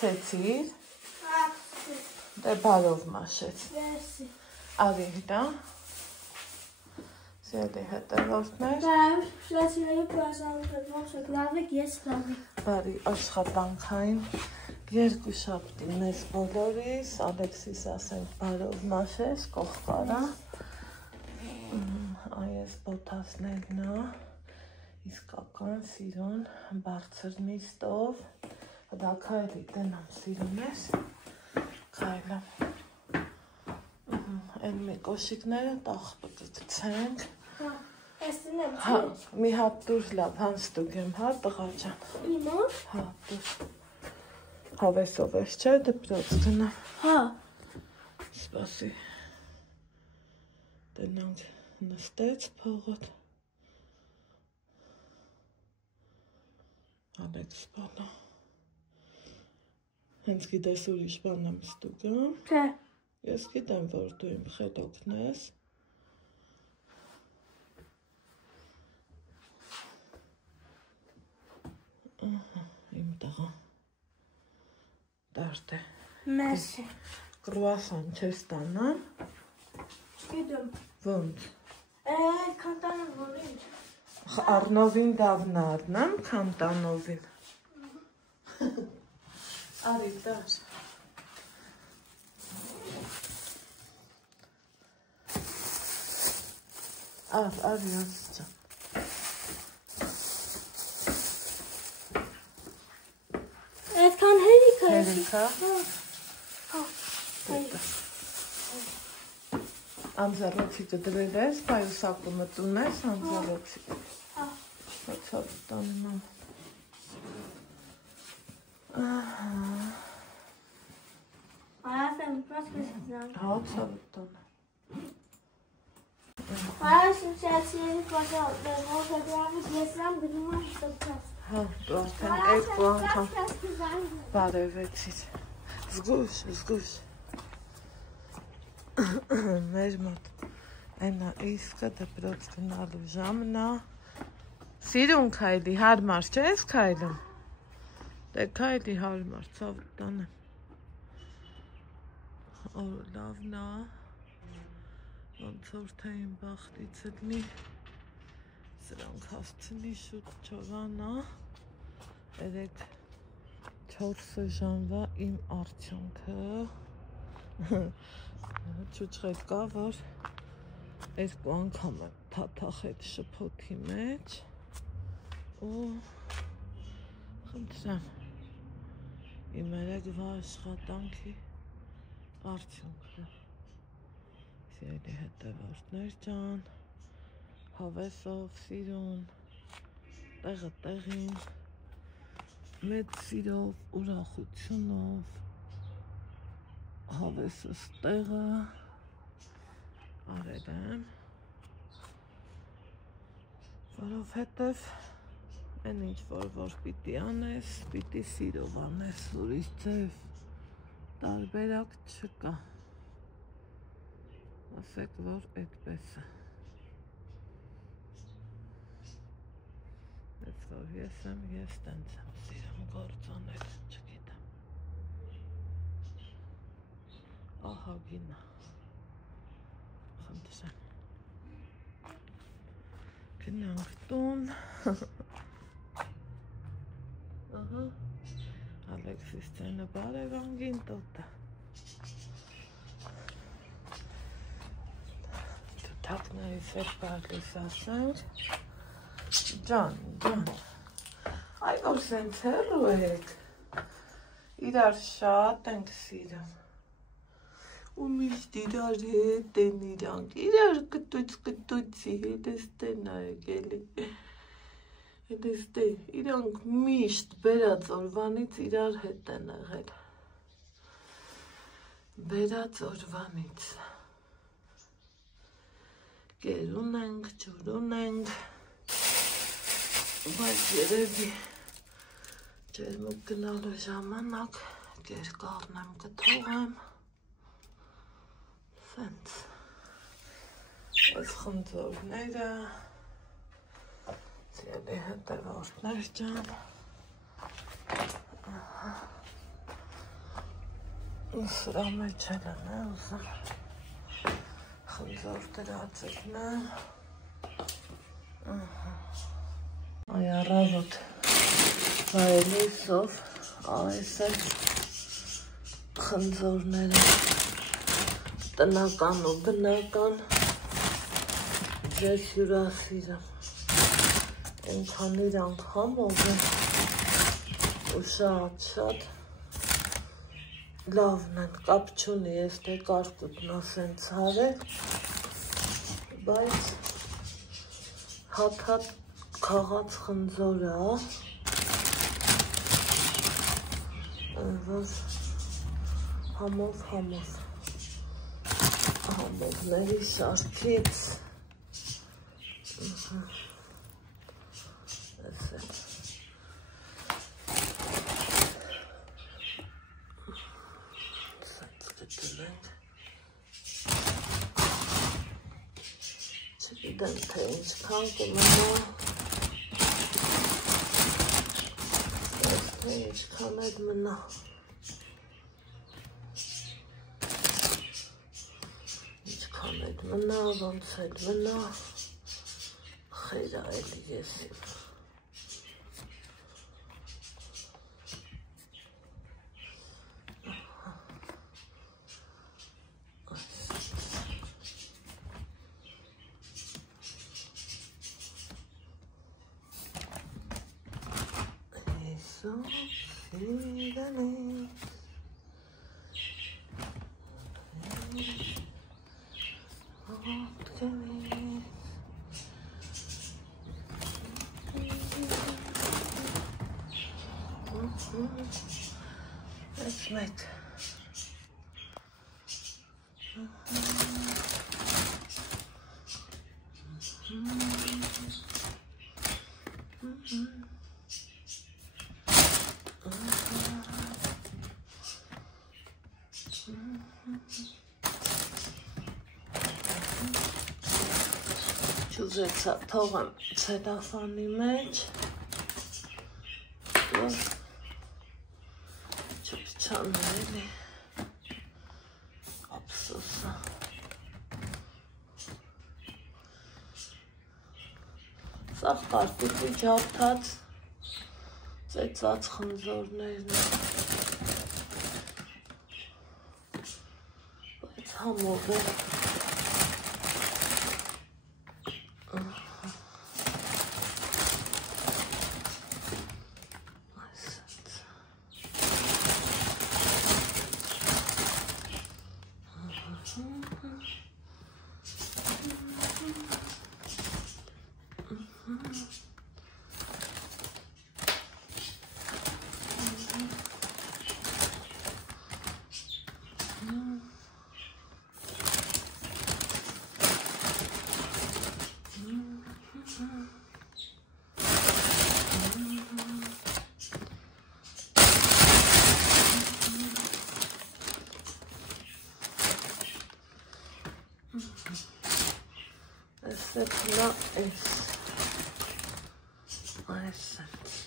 Քսեցիր։ Դե բարով մաշեց։ Արի դա։ Սիրելի հետևորդներ։ Շլացիների պրասանուկետվող լավեք, ես լավեք։ Բարի աշխատանքային երկու շաբթի մեզ բոլորիս, Ալեքսիս ասենք բարով մաշես, կողքարա։ Այս բոթասներն է, իսկական սիրուն, բարձր նիստով, դա քայլի տնամ սիրուն ես, քայլամ։ Են մի կոշիկները տախ պտտցենք։ Մի հատ դուր լավ, հանց դուգեմ, հա, տղա ջան։ Իմա։ Հա, դուր։ Հավեսով ես չէ, դպրոց գնամ։ Հա։ Սպասի։ Տնանք նստեց փողոտ։ Ալեքս բանա։ Հենց գիտես ուրիշ բան եմ ստուգում։ Չէ։ Ես գիտեմ, որ դու իմ խելոքն ես։ Իմ տղա։ Դարդ է։ Մեսի։ Կրուասան չես տանան։ Չգիտեմ։ Ոնց։ Կանտանան որ ինչ։ Առնովին դավնա առնամ, Կանտանովին։ Արի դար։ Արի ասջան։ Այդքան հերիք է։ Հերիք է։ Անձեռոցիկը դրել ես, պայուսակումը տուն ես, անձեռոցիկը։ Հացավ տաննամ։ Այաս եմ պրասպես գնամ։ Հացավ տաննամ։ Այաս իմ շացիերի պրասանուկետվող ես լամ գնում եմ ստոպած։ Հա, դու արդեն երկու անգամ բարևեցիր։ Զգուշ։ Մեր մոտ այնա իսկը դպրոց գնալու ժամն է։ Սիրուն քայլի, հարմար չէ ես քայլում։ Դե քայլի հարմար, ցավ տանեմ։ Լավն է։ Ոնց որ թե իմ բախտից լինի։ Սրանք հասցնի շուտ չորանա, 3-4 ժամվա իմ արդյունքը, չուչղետ կա, որ երկու անգամ եմ թաթախել շփոթի մեջ, ու խնդրեմ, իմ երեկվա աշխատանքի արդյունքը, սիրելի հետևորդներ ջան, հավեսով, սիրուն, տեղը տեղին, մեծ սիրով, ուրախությունով, հավեսս տեղը արել եմ, որովհետև են ինչ որ պիտի անես, պիտի սիրով անես, ուրիշ ձև տարբերակ չկա, ասեք, որ այդպես է։ Որ ես տենց եմ սիրում գործոնել, չգիտեմ։ Ահագինա, խնդրեմ։ Գնանք տուն։ Ալեքսիս ծենը բարևանգին տոտը։ Դու թակներից հետ բարլիս ասենք։ Ջան, այ որ սենց հեռու եք, իրար շատ ենք սիրում, ու միշտ իրար հետ են իրանք, իրար կտույցի հետ էստեն այեք էլի, իրանք միշտ բերած օրվանից իրար հետ են եղել, բերած օրվանից, կերուն ենք, ջուրուն ենք, բայց երևի ջերմուկ գնալու ժամանակ երկարն եմ կթողեմ, սենց, այս խնդրորները, սիրելի հետևորդներ ջան, Սրա մեջ էլ են է ուզում խնձոր դրածիկներ այ առավոտ վայելիսով այս է խնձորները տնական ու բնական ձեզ հյուրասիրեմ այնքան իրանք համով են ու շատ լավն են, կապ չունի, ես թե կարկուտն ասենց հարել, բայց հատ քաղած խնձորը, որ համովների շարքից, չգիտեմ թե ինչքան կմնա, թե ինչքան էլ մնա, ոնց էլ մնա, խերա էլի ես իմ։ Let's make Չուզեցա թողեմ ցետաֆանի մեջ չփչանել է ափսոսը սա կարկուտի ջարդած ծեծած խնձորներն են բայց համով է Except not is essence.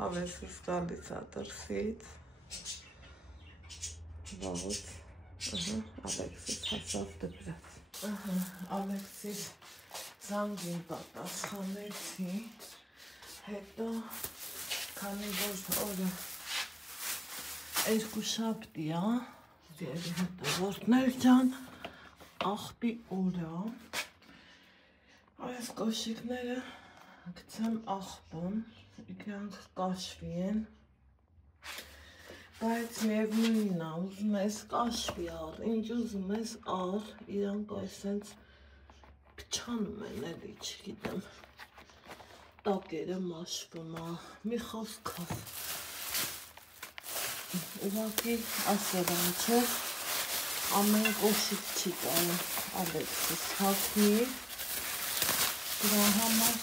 Հավեսս գալիս ադրսից, վաղուց, Ալեքսիս հասավ դպրած, Ալեքսիս զանգին պատասխանեցի, հետո քանի որ օրը երկու շաբթի է, հետո որդներ ջան, աղբի օրը, այս կոշիկները գցեմ աղբում, իրանք կաշվի են, բայց միևնույնն է, ուզում ես կաշվի առ, ինչ ուզում ես առ, իրանք այսենց փչանում են էլի, չգիտեմ, տակերը մաշվում է, մի խոսքով, ուղղակի ասելան չէ, ամեն կոշիկ չի կարում Ալեքսիս հագնի, Դրա համար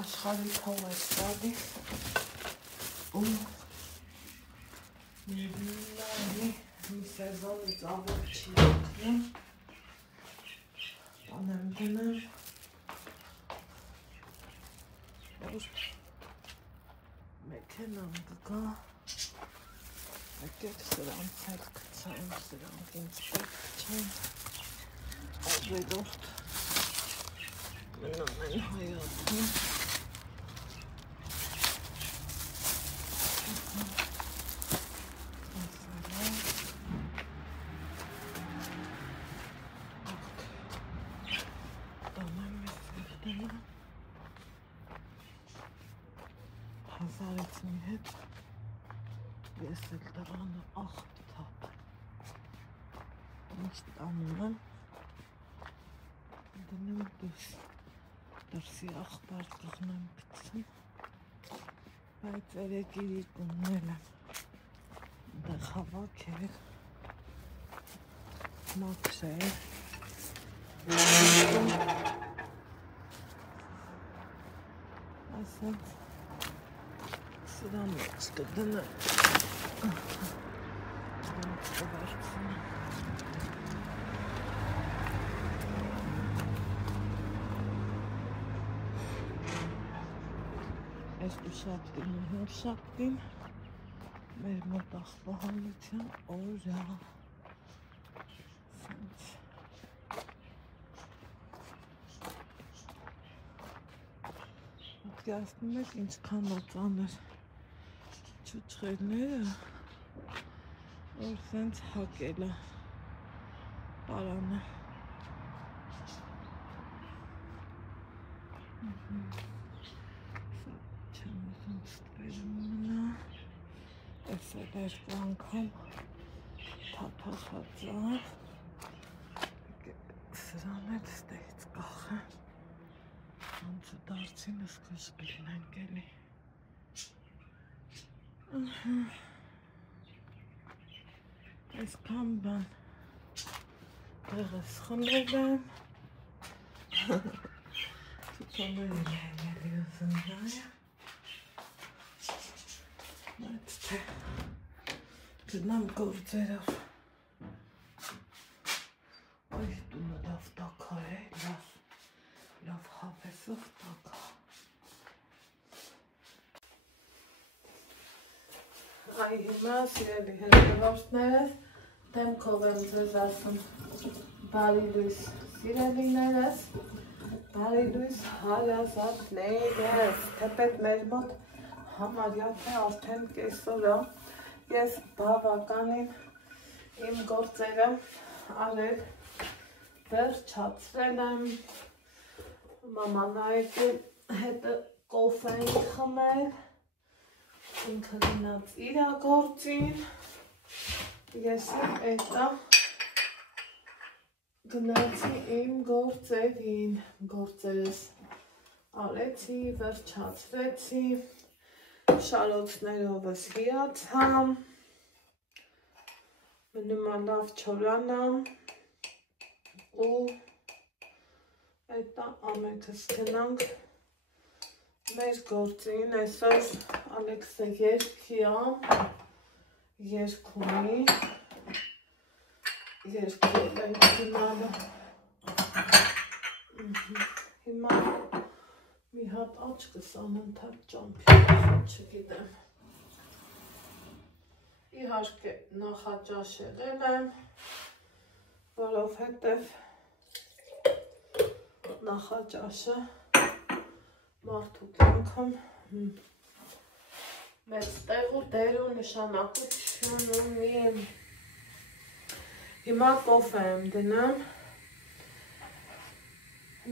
աշխարհի փող է տալիս ու մի սեզոնից ավելի չի եկնում անեմ դնեմ որ մեքենան կգա եկեք սրանց էլ կցայմ սրանք ինձ պետք չեն ավերորդ մնում են հայացում Հազարից մի հետ ես էլ տղանը աղբ թապ միշտ անում եմ դնում դրսի աղբար կղնեմ գցում բայց երեկիրի կուննել եմ դեղ հավաքել մաքրել ասենց սրա մեջ կդնեմ այս ուսապտին ու հորսապտին մեր մոտ աղբահանության օրա պատկերացնում եք ինչքան ծանր չուչղերները որ սենց հակել է պարանը չեմ ուզում ստվերը մնա ես էլ երկու անգամ թափախածար սրան էլ ստեղից կախեմ անցը դարձինս կշկլին ենք էլի այսքան բան տեղս խմել եմ թութոներին եմ էլի ուզում նայը բայց թե գնամ գործերով այս տունը լավ տակա է լավ հավեսով տակա Այ հիմա սիրելի հետևորդներս դեմքով եմ ձեզ ասում բարի լույս սիրելիներս բարի լույս հարազատներս թեպետ մեր մոտ համարյա թե արդեն կեսօր ես բավականին իմ գործերը արել վերջացրել եմ մամանայքի հետը կոֆե ենք խմել ինքը գնաց իրա գործին, ես էտա գնացի իմ գործերին, գործերս արեցի, վերջացրեցի, շարոցներովս հիացամ, մնում է լավ չորանամ ու էտա ամենքս գնանք մեր գործին այսօր Ալեքսը երկի երկունի երկել ենք գնալը հիմա մի հատ աչկս անընդհատ ճամփի չգիտեմ իհարկե նախաճաշ եղել եմ որովհետև նախաճաշը մարդու կյանքում մեծ տեղ ու դեր ու նշանակություն ունի հիմա կոֆե եմ դնում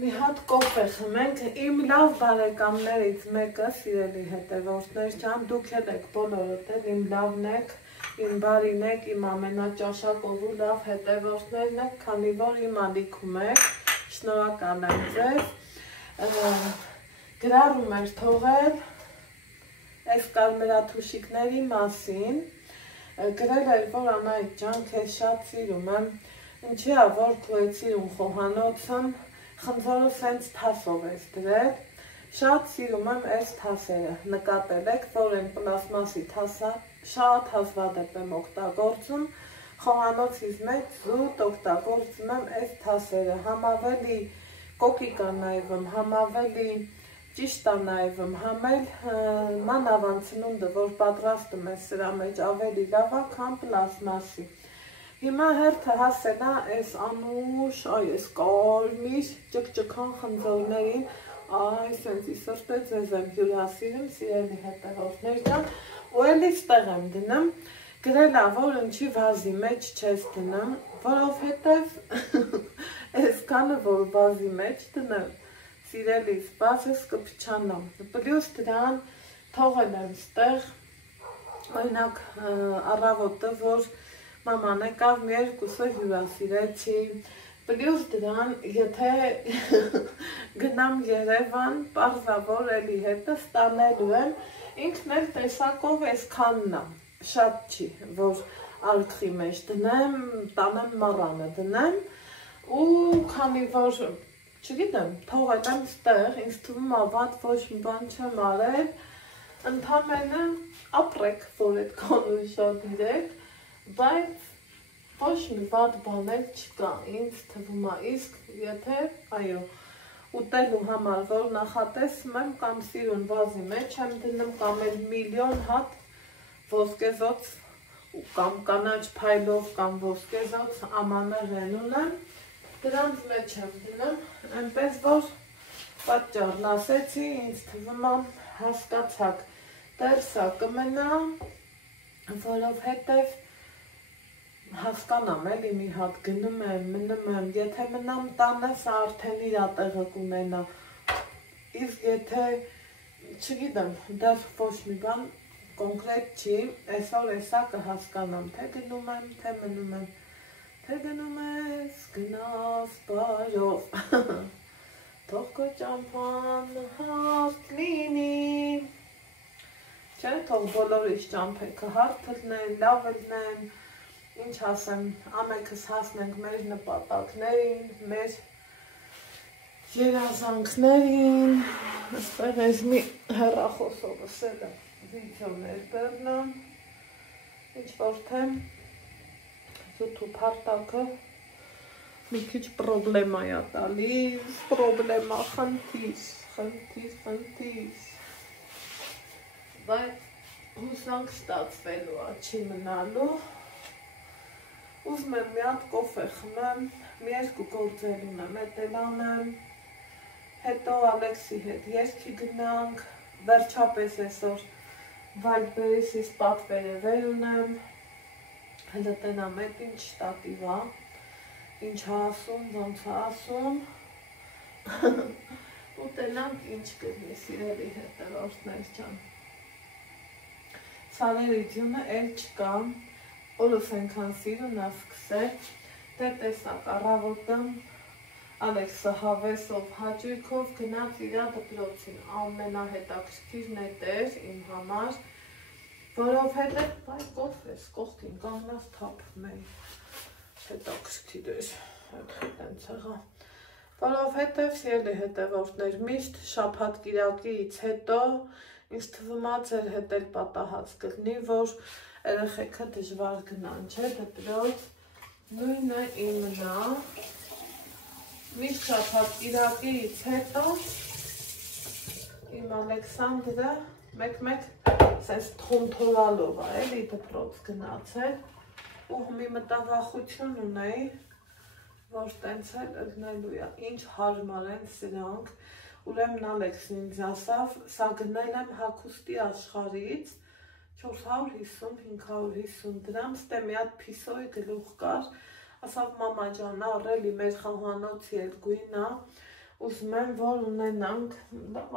մի հատ կոֆե խմենք իմ լավ բարեկամներից մեկը սիրելի հետևորդներ ջան դուք եք բոլորդ իմ լավն եք իմ բարին եք իմ ամենաճաշակով ու լավ հետևորդներն եք քանի որ իմ ալիքում եք շնորհակալ եմ ձեզ գրառում էր թողել այս կարմրաթուշիկների մասին գրել էր որ Անահիտ ջան քեզ շատ սիրում եմ ինչի՞ որ քո սիրուն խոհանոցն խնձորը սենց թասով ես դրել, շատ սիրում եմ այս թասերը, նկատել եք, որ են պլաստմասի թասա, շատ հազվադեպ եմ օգտագործում, խոհանոցից մեջ զուտ օգտագործում եմ այս թասերը, համ ավելի կոկիկ անայվում, համ ավելի ճիշտ անայվում, համ էլ մանավանդ սնունդը, որ պատրաստում ես սրա մեջ ավելի լավ է, քան պլաստմասի։ Հիմա հերթը հասել է այս անուշ, այս կարմիր ճկճկան խնձորներին, սենց իսրտե ձեզ եմ հյուրասիրում, սիրելի հետևորդներ ջան, ու էլի ստեղ եմ դնում, գրել ա, որ ինչի վազի մեջ չես դնում, որովհետև այսքանը, որ վազի մեջ դնեմ, սիրելիս, բաց ես կփչանամ, պլյուս դրան թողել եմ ստեղ, օրինակ առավոտը, որ մաման եկավ, մի երկուսը հյուրասիրեցի, պլյուս դրան, եթե գնամ Երևան, պարզավոր էլի հետը ստանելու եմ, ինքն էլ տեսակով այսքանն է, շատ չի, որ ալքխի մեջ դնեմ, տանեմ մառանը դնեմ, ու քանի որ չգիտեմ, թողել եմ ստեղ, ինձ թվում է վատ ոչ մի բան չեմ արել, ընդամենը ապրեք, որ այդքան ուշադիրեք, բայց ոչ մի վատ բան էլ չկա, ինձ թվում է, իսկ եթե, այո, ուտելու համար, որ նախատեսում եմ, կամ սիրուն վազի մեջ եմ դնում, կամ էլ միլիոն հատ ոսկեզոծ, կամ կանաչ փայլով, կամ ոսկեզոծ ամանեղեն ունեմ, դրանց մեջ եմ դնում, այնպես որ պատճառն ասեցի, ինձ թվում է հասկացակ, դեռ սա կմնա, որովհետև հասկանամ էլի մի հատ գնում եմ, մնում եմ, եթե մնամ տանը, սա արդեն իր տեղը կունենա, իսկ եթե, չգիտեմ, դեռ ոչ մի բան կոնկրետ չի, այսօր էսա կհասկանամ, թե գնում եմ, թե մնում եմ, թե գնում ես, գնաս բարով, թող քո ճամփան հարթ լինի, չէ, թող բոլորիս ճամփեքը հարթ լինեն, լավ լինեն, ինչ ասեմ, ամենքս հասնենք մեր նպատակներին, մեր երազանքներին, այստեղ ես մի հեռախոսով ասել եմ, վիդեոներ բեռնամ, ինչ որ թե YouTube հարթակը մի քիչ պրոբլեմա է տալիս, պրոբլեմա, խնդիր, բայց հուսանք ստացվելու է, չի մնալու, ուզում եմ մի հատ կոֆե խմեմ, մի երկու գործեր ունեմ, էտել անեմ, հետո Ալեքսի հետ երգի գնանք, վերջապես այսօր Վայլբերիսից պատվերը վեր ունեմ, հլը տենամ էտ ինչ շտատիվ է, ինչ ասում, ոնց ասում, ու տենանք ինչ կգնի, սիրելի հետևորդներ ջան։ Սարերի ձյունը էլ չկա, օրս ենքան սիրուն է սկսել, դե տեսակ առավոտը Ալեքսը հավեսով հաճույքով գնաց իրա դպրոցին, ամենահետաքրքիրն է տեր իմ համար, որովհետև բայ կոֆես, կողքին կանգնած թափում էի, հետաքրքիր էր, այդ հետեն ցեղա, որովհետև սիրելի հետևորդներ, միշտ շաբաթ կիրակից հետո ինձ թվում է ձեր հետ էլ պատահած կլինի, որ երեխեքը դժվար գնան, չէ, դպրոց, նույնը իմն է, միշտ շաբաթ կիրակից հետո իմ Ալեքսանդրը մեկ-մեկ սենց թոնթորալով է, էլի դպրոց գնացել, ու մի մտավախություն ունեի, որ տենց էլ ըլնելու է, ինչ հարմար են սրանք, ուրեմն Ալեքսն ինձ ասավ, սա գնել եմ հագուստի աշխարհից, 450-550 դրամ, ստե մի հատ փիսոյի գլուխ կար, ասավ մամա ջան, առելի մեր խոհանոցի էլ գույնա, ուզում եմ, որ ունենանք,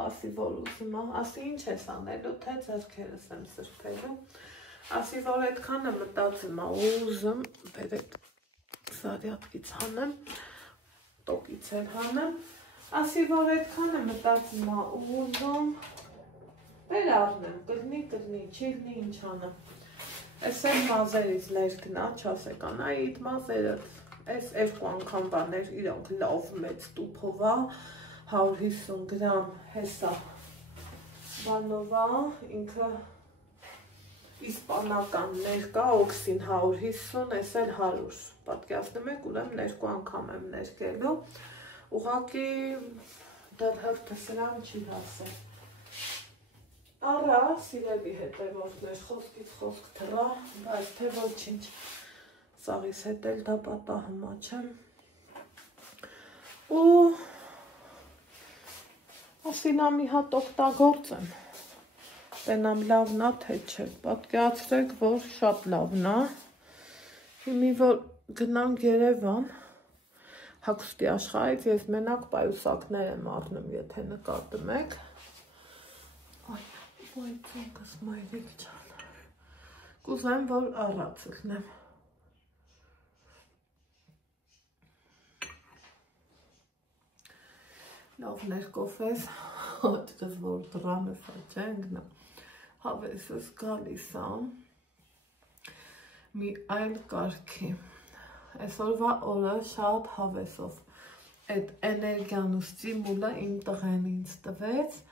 ասի, որ ուզում եմ, ասի, ինչ ես անելու, թե ձեռքերս եմ սրբելու, ասի, որ այդքանը մտածում է, ուզում, բերեք սարյատկից հանեմ, տոկից էլ հանեմ, ասի, որ այդքանը մտածում է, ուզում, բեր առնեմ, կրնի, չի լնի, ինչ անեմ, ես էլ մազերից ներքնա, չասեկանա, իդ մազերըt, Այս երկու անգամ բաներ իրանք լավ մեծ տուփով է, 150 գրամ հեսա բանով է, ինքը իսպանական ներկա, օքսին 150, այս էլ 100, պատկերացնում եք, ուրեմն երկու անգամ եմ ներկելու, ուղղակի դեռ հերթը սրան չի հասել։ Արա, սիրելի հետևորդներ, խոսքից խոսք թռա, բայց թե ոչինչ, սաղիս հետ էլ դա պատահումա չեմ։ Ու ասինա մի հատ օգտագործեմ, տենամ լավն է, թե չէ, պատկերացրեք, որ շատ լավն է, հիմի որ գնանք Երևան, հագուստի աշխարհից ես մենակ պայուսակներ եմ առնում, եթե նկատում եք, Ոյ ծունկս մայրիկ չան, կուզեմ, որ առած ելնեմ, լավ ներկոֆես, հոճկս որ դրամ է ֆաչենք նա, հավեսս գալիս ամ, մի այլ կարգի, այսօրվա օրը շատ հավեսով, այդ էներգյան ու ստիմուլը իմ տղեն ինձ տվեց,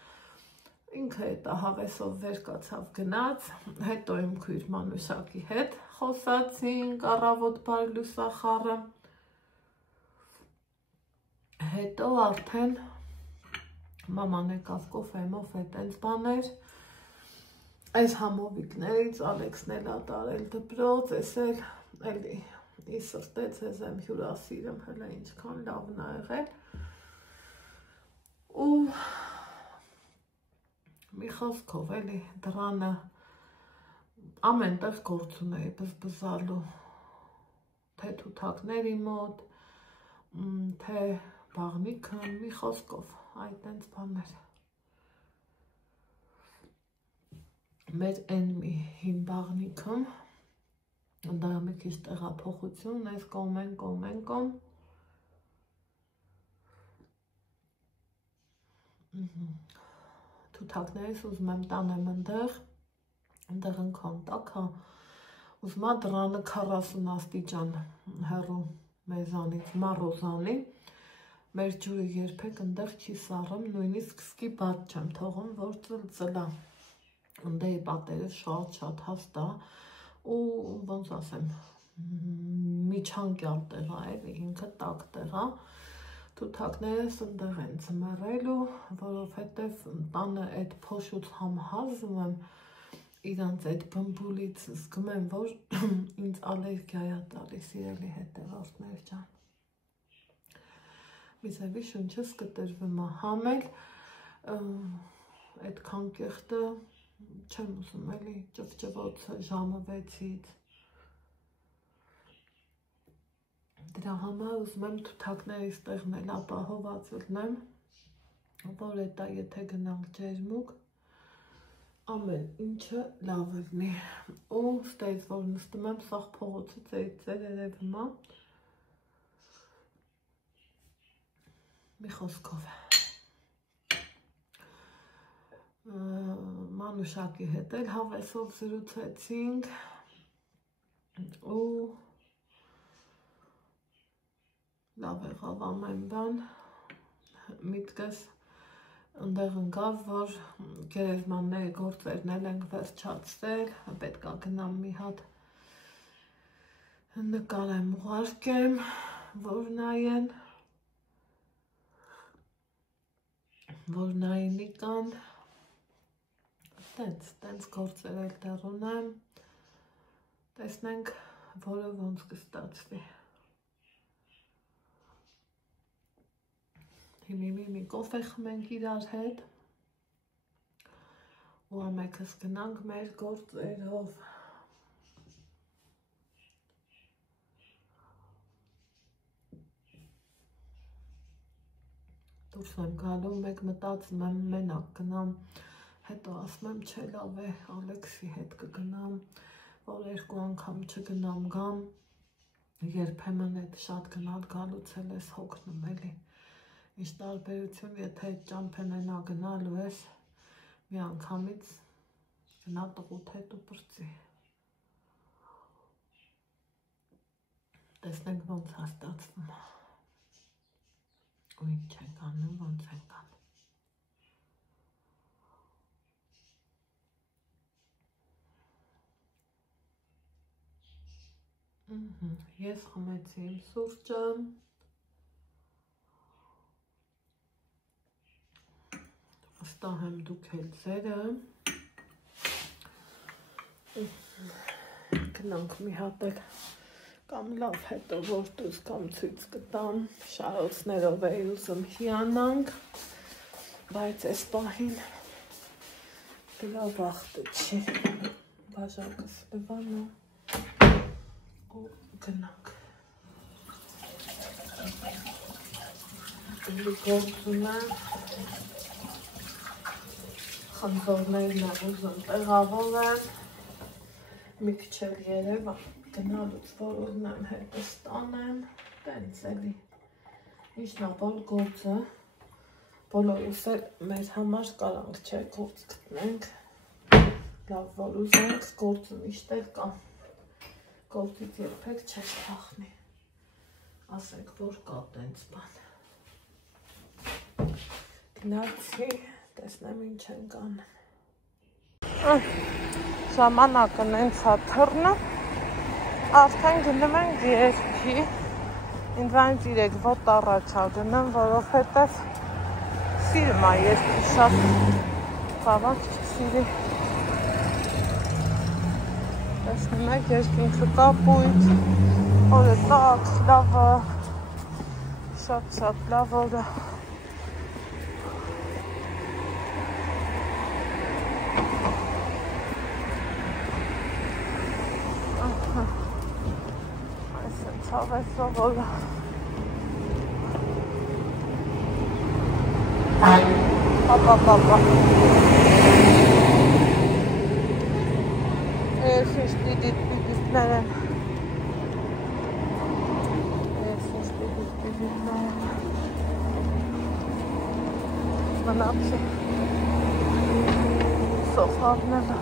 ինքը հետա հավեսով վեր կացավ գնաց, հետո իմ քույր Մանուշակի հետ խոսացինք առավոտ բարի լուսախառը, հետո արդեն մաման եկավ կոֆեմով հետ այնց բաներ, այս համովիկներից Ալեքսն էլ ա տարել դպրոց, ես էլ էլի ի սրտեց ես եմ հյուրասիրում, հələ ինչքան լավն ա եղել, ու մի խոսքով էլի դրանը ամեն տեղ գործ ունեի բզբզալու, թե թութակների մոտ, թե բաղնիքը, մի խոսքով, այդ այնց բաներ։ Մեր են մի հին բաղնիքում, դա մի քիչ տեղափոխություն, այս կոմ, թութակներից ուզում եմ տանեմ ընդեղ ընքան տակա, ուզում ա դրանը 40 աստիճան հեռու մեզանից մառոզանի, մեր ջուրը երբեք ընդեղ չի սառում, նույնիսկ սկի բաց չեմ թողում, որ ծլծլա, ընդեի պատերը շատ հաստա ու ոնց ասեմ, միջանկյալ տեղ ա էլի, ինքը տակ տեղ ա, թութակներս ընդեղ են ծմռելու, որովհետև տանը այդ փոշուց համ հազում եմ, իրանց այդ բմբուլից զգում եմ, որ ինձ ալերգիա ա տալիս, սիրելի հետևորդներ ջան։ Մի ձևի շունչս կտրվում ա, համ էլ այդքան կեղտը չեմ ուզում էլի ճվճվոցը ժամը 6-ից, դրա համար ուզում եմ թութակներից տեղն էլ ապահոված ելնեմ, որ էտա եթե գնանք ջերմուկ, ամեն ինչը լավ ելնի, ու ստեյց որ նստում եմ, սաղ փողոցը ծեր երևում ա, մի խոսքով, Մանուշակի հետ էլ հավեսով զրուցեցինք, ու լավ եղավ ամեն բան, միտքս ընդեղ ընկավ, որ գերեզմանների գործերն էլ ենք վերջացրել, պետք ա գնամ մի հատ նկարեմ ուղարկեմ, որ նային Նիկան, տենց գործեր էլ դեռ ունեմ, տեսնենք, որը ոնց կստացվի։ Հիմի մի կոֆե խմենք իրար հետ, ու ամենքս գնանք մեր գործերով։ Դուրս եմ գալու, մեկ մտածում եմ մենակ գնամ, հետո ասում եմ չէ լավ է, Ալեքսի հետ կգնամ, որ երկու անգամ չգնամ գամ, երբեմն այդ շատ գնալ գալուց էլ ես հոգնում էլի, ինչ տարբերություն, եթե այդ ճամփենենա գնալու ես, մի անգամից գնա տղուդ հետ ու պրծի։ Տեսնենք ոնց է ստացվում։ Ու ինչ ենք անում, ոնց ենք անում։ Ես խմեցի իմ սուրճը։ Վստահ եմ դուք էլ ձերը։ Գնանք մի հատ էլ կամ լավ հետո որ դուս կամ ցույց կտամ, շահոցներով էի ուզում հիանանք, բայց այս պահին լավ վախտը չի, բաժակս լվանա ու գնանք։ Իլի գործում է, խնձորներն է ուզում տեղավորեմ, մի քիչ էլ երևա, գնալուց որ ուզում եմ հետս տանեմ, տենց էլի, իշնապալ գործը, բոլորս էլ մեր համար կարանք չէ գործ գտնենք, լավ որ ուզենք, գործը միշտ էլ կա, գործից երբեք չես փախնի, ասենք որ կա տենց բան, գնացի, տեսնեմ ինչ ենք անում։ Ժամանակը նենց հա թռնը, արդեն գնում ենք երկի, ինձ այն 3 ոտ առաջ հա գնեմ, որովհետև սիրում է երկի շատ ծավակ չսիրի։ Տեսնում եք երկինքը կապույտ, օրը տաք, լավը, շատ լավ օրը։ Ցավեսով օրը։ Պապա։ Ես ինչ պիդիտներ են։ Մնացի սոֆավները։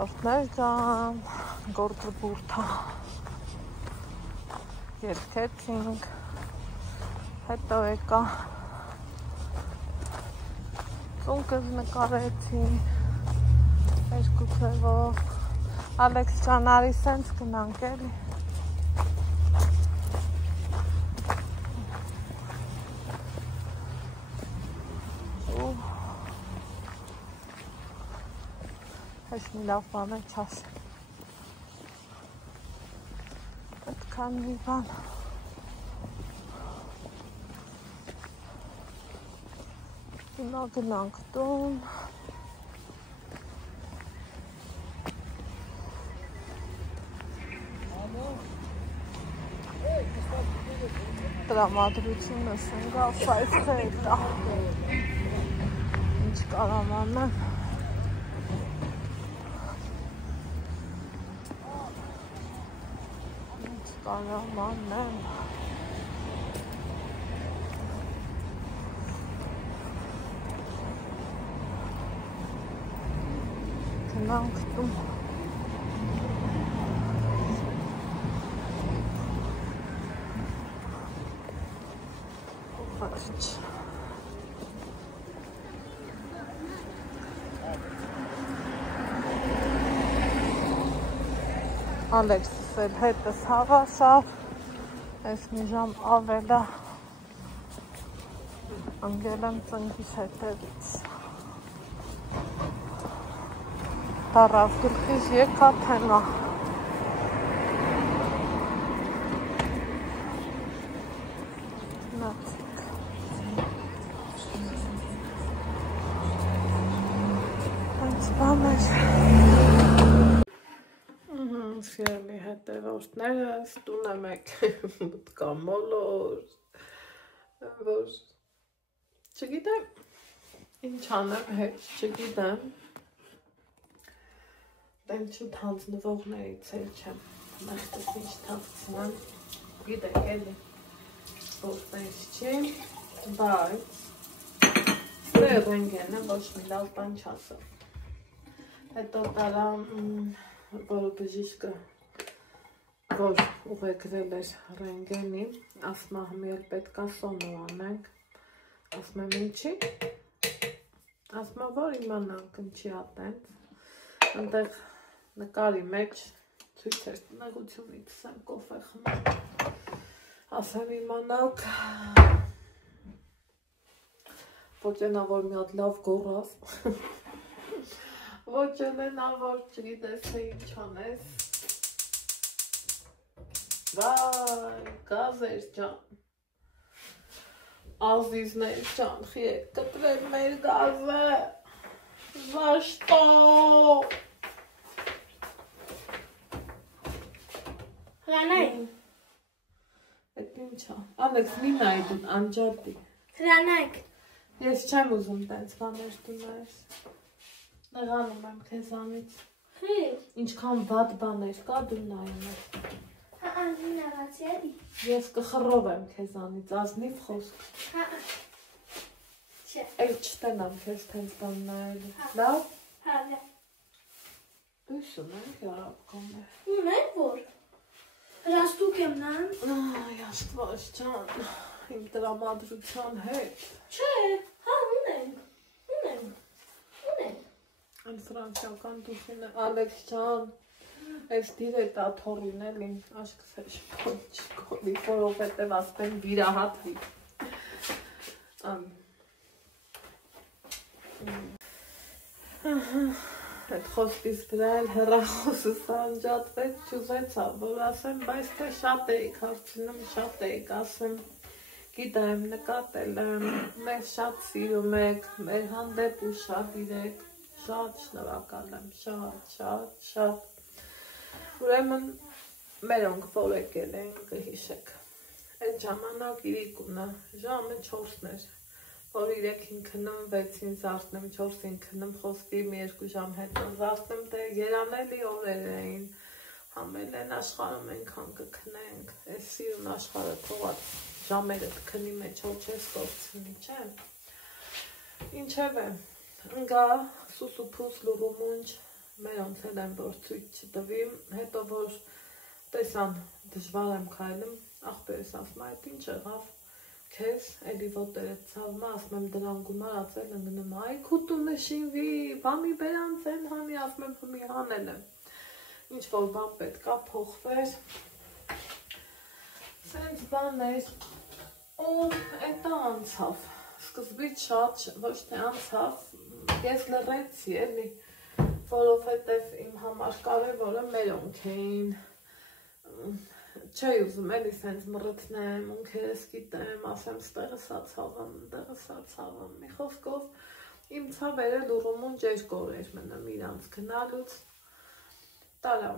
Հետևորդներ ջան, գործը բուրթա երկեցինք, հետո եկա ծունկս նկարեցի երկու թևով, Ալեքս ջան արի սենց գնանք էլի Հեշ մի լավ բան է չաս այդքան մի բան հիմա գնանք տուն տրամադրությունս ընկավ ֆայսը հետա ինչ կարամ անեմ կարամ անեմ գնանք տուն Ալեքսս էլ հետս հավասավ, ես մի ժամ ավելա ընգել եմ ծնկիս հետևից դարավ գլխիս եկա թեմա նացիք հենց բան էր Սիրելի հետևորդներս, տուն եմ եկել մտկա մոլոր, որ չգիտեմ ինչ անեմ հետ, չգիտեմ դեմ չուտ հանձնվողներից էլ չեմ մեղտս ինչ թավցնեմ, գիտեք էլի, որ տենց չի, բայց դե ռենգեն է ոչ մի լավ բան չասավ, հետո տարա որ բժիշկը որ ուղեկրել էր ռենգենի, ասում է հիմա էլ պետք է սոնո անենք, ասում եմ ինչի, ասում է որ իմանանք ինչի ատենց, այնտեղ նկարի մեջ ցույց էր տնեղությունից եմ կոֆե խմել, ասեմ իմանանք ոչ ենա որ մի հատ լավ գորավ Ոչ ելենա, որ չգիտես թե ինչ անես Վայ, գազեր ջան Ազիզներ ջան, խիեք կտրել մեր գազը Վաշտո Հրանայք Էդ ինչա, Ալեքս մի նայի դուն, անջատի Հրանայք Ես չեմ ուզում տենց բաներ դունես Նեղանում եմ քեզանից Ինչքան վատ բաներ կա դու նայում ես Անդին աղացի էլի Ես կխռով եմ քեզանից, ազնիվ խոսք Էլ չտենամ քեզ տենց բան նայելու Լավ? Դույս ունենք արաբկոմ է Ունենք որ Հրաստուկ եմ նան Այ աստված ջան, իմ տրամադրության հետ Չէ, հա ունենք Այն ֆրանսիական դուխին է, Ալեքս ջան, ես դիրետ աթորին էլ իմ աշկս է շպոն չկոլի, որովհետև ասպեն վիրահատվի։ Այդ խոսքից վրա էլ հեռախոսս անջատվեց, չուզեցա, որ ասեմ, բայց թե շատ էիք հարցնում, շատ էիք ասեմ, գիտեմ, նկատել եմ, մեզ շատ սիրում եք, մեր հանդեպ ուշադիր եք, Շատ շնորհակալ եմ, շատ Ուրեմն մերոնք որ եկել են կհիշեք Այդ ժամանակ իրիկունը ժամը 4-ն էր որ 3-ին քնում, 6-ին զարթնում, 4-ին քնում, խոսքի մի 2 ժամ հետո զարթնում դե երանելի օրեր էին համել են աշխարհում ենքան կքնենք Այս սիրուն աշխարհը թողած ժամերը քնի մեջ որ չես կորցնի, չէ Ինչև է Ընգա սուսուփուս լուրումունջ մերոնց էլ եմ, որ ցույց չտվի, հետո որ տեսան դժվար եմ քայլում, աղբերս ասում այդ ինչ եղավ, քեզ էլի ոտերը ցավմա, ասում եմ դրան գումարացել ընկնում, այ քուտունը շինվի, բամի բերանց են հանի, ասում եմ հմի հանել եմ, ինչ որ բան պետք է փոխվեր, սենց բան էր, ու էտա անցավ, սկզբից շատ, ոչ թե անցավ, ես լռեցի էլի, որովհետև իմ համար կարևորը մերոնք էին, չէի ուզում էլի սենց մռթնեմ, ունքերս գիտեմ, ասեմ ստեղը սա ցավեմ, ընդեղը սա ցավեմ, մի խոսքով իմ ցավերը լուրումուն ջերկոր էր մնում իրանց գնալուց, տարա,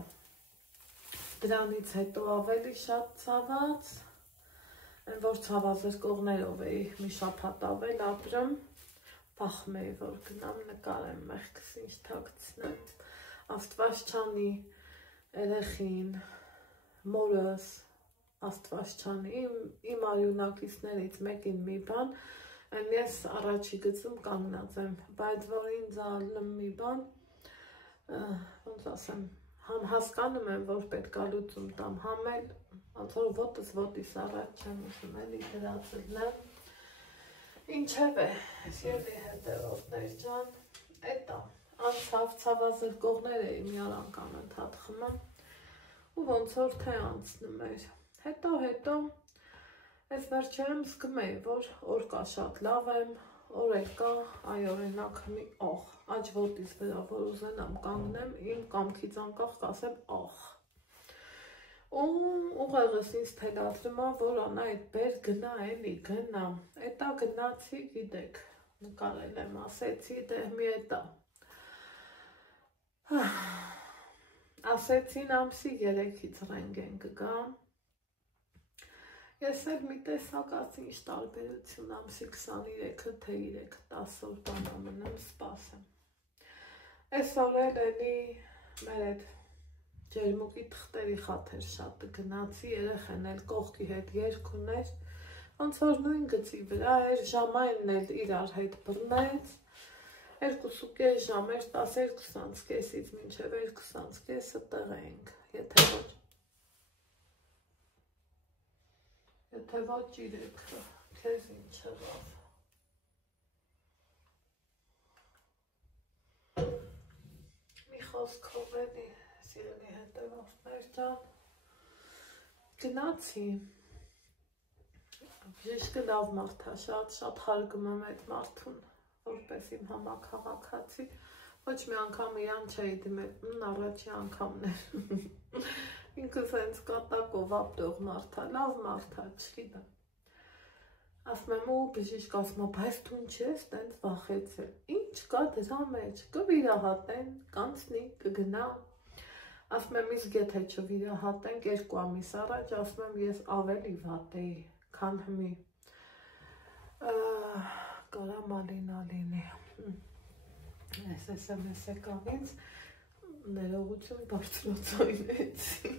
դրանից հետո ավելի շատ ցաված, են որ ցավազրկողներով էի մի շաբաթ ավել ապրում, բախում էի, որ գնամ նկարեմ մեղքս ինչ թաքցնեմ, Աստված չանի երեխին, մորս, Աստված չանի, իմ արյունակիցներից մեկին մի բան, են ես առաջի գծում կանգնած եմ, բայց որ ինձ ալնում մի բան, ոնց ասեմ, համ հասկանում եմ, որ պետք է լուծում տամ, համ էլ, ոնց որ ոտիս առաջ չեմ ուզում էլի դրածելնեմ, ինչև է, սիրելի հետևորդներ ջան, էտա, անցավ ցավազրկողներ էի մի օր անգամ ընդհատ խմում, ու ոնց որ թե անցնում էր, հետո, ես վերջերում զգում էի, որ օր կա շատ լավ եմ, օր էլ կա, այ օրինակ մի ախ, աջ ոտիս վրա, որ ուզենամ կանգնեմ, իմ կամքից անկախ կասեմ ախ, ու ուղեղս ինձ թելադրում է, որ անա այդ բեր գնա էլի, գնա, էտա գնացի, գիտեք, նկարել եմ, ասեցի, դե մի էտա, ասեցին ամսի 3-ից ռենգեն կգա, ես էլ մի տեսակ ինչ տարբերություն ամսի 23-ը թե 3-10 օր տանա մնեմ սպասեմ, այսօր էլ էլի մեր այդ ջերմուկի թղթերի խաթեր շատ գնացի, երեխեն էլ կողքի հետ երգ ուներ, ոնց որ նույն գծի վրա էր, ժամայնն էլ իրար հետ բռնեց, 2.5 ժամ էր 12:30-ից մինչև 2:30 տեղ էինք, եթե ոչ իրեքը, քեզ ինչ եղավ, մի խոսքով էլի, սիրելի հետևորդներ ջան, գնացի, բժիշկը լավ մարդ է, շատ հարգում եմ այդ մարդուն, որպես իմ համաքաղաքացի, ոչ մի անգամ իրան չէի դիմել, առաջի անգամն էր, ինքը սենց կատակով ապտող մարդ է, լավ մարդ է, չգիտեմ, ասում եմ ու բժիշկ ասում է, բայց դու ինչ ես տենց վախեցել, ինչ կա դրա մեջ, կվիրահատեն, կանցնի, կգնա, ասում եմ իսկ եթե չվիրահատենք 2 ամիս առաջ, ասում եմ ես ավելի վատ էի, քան հիմի, կարա մալինա լինի, ես SMS եկավ ինձ, ներողություն բարձրացայնեցի,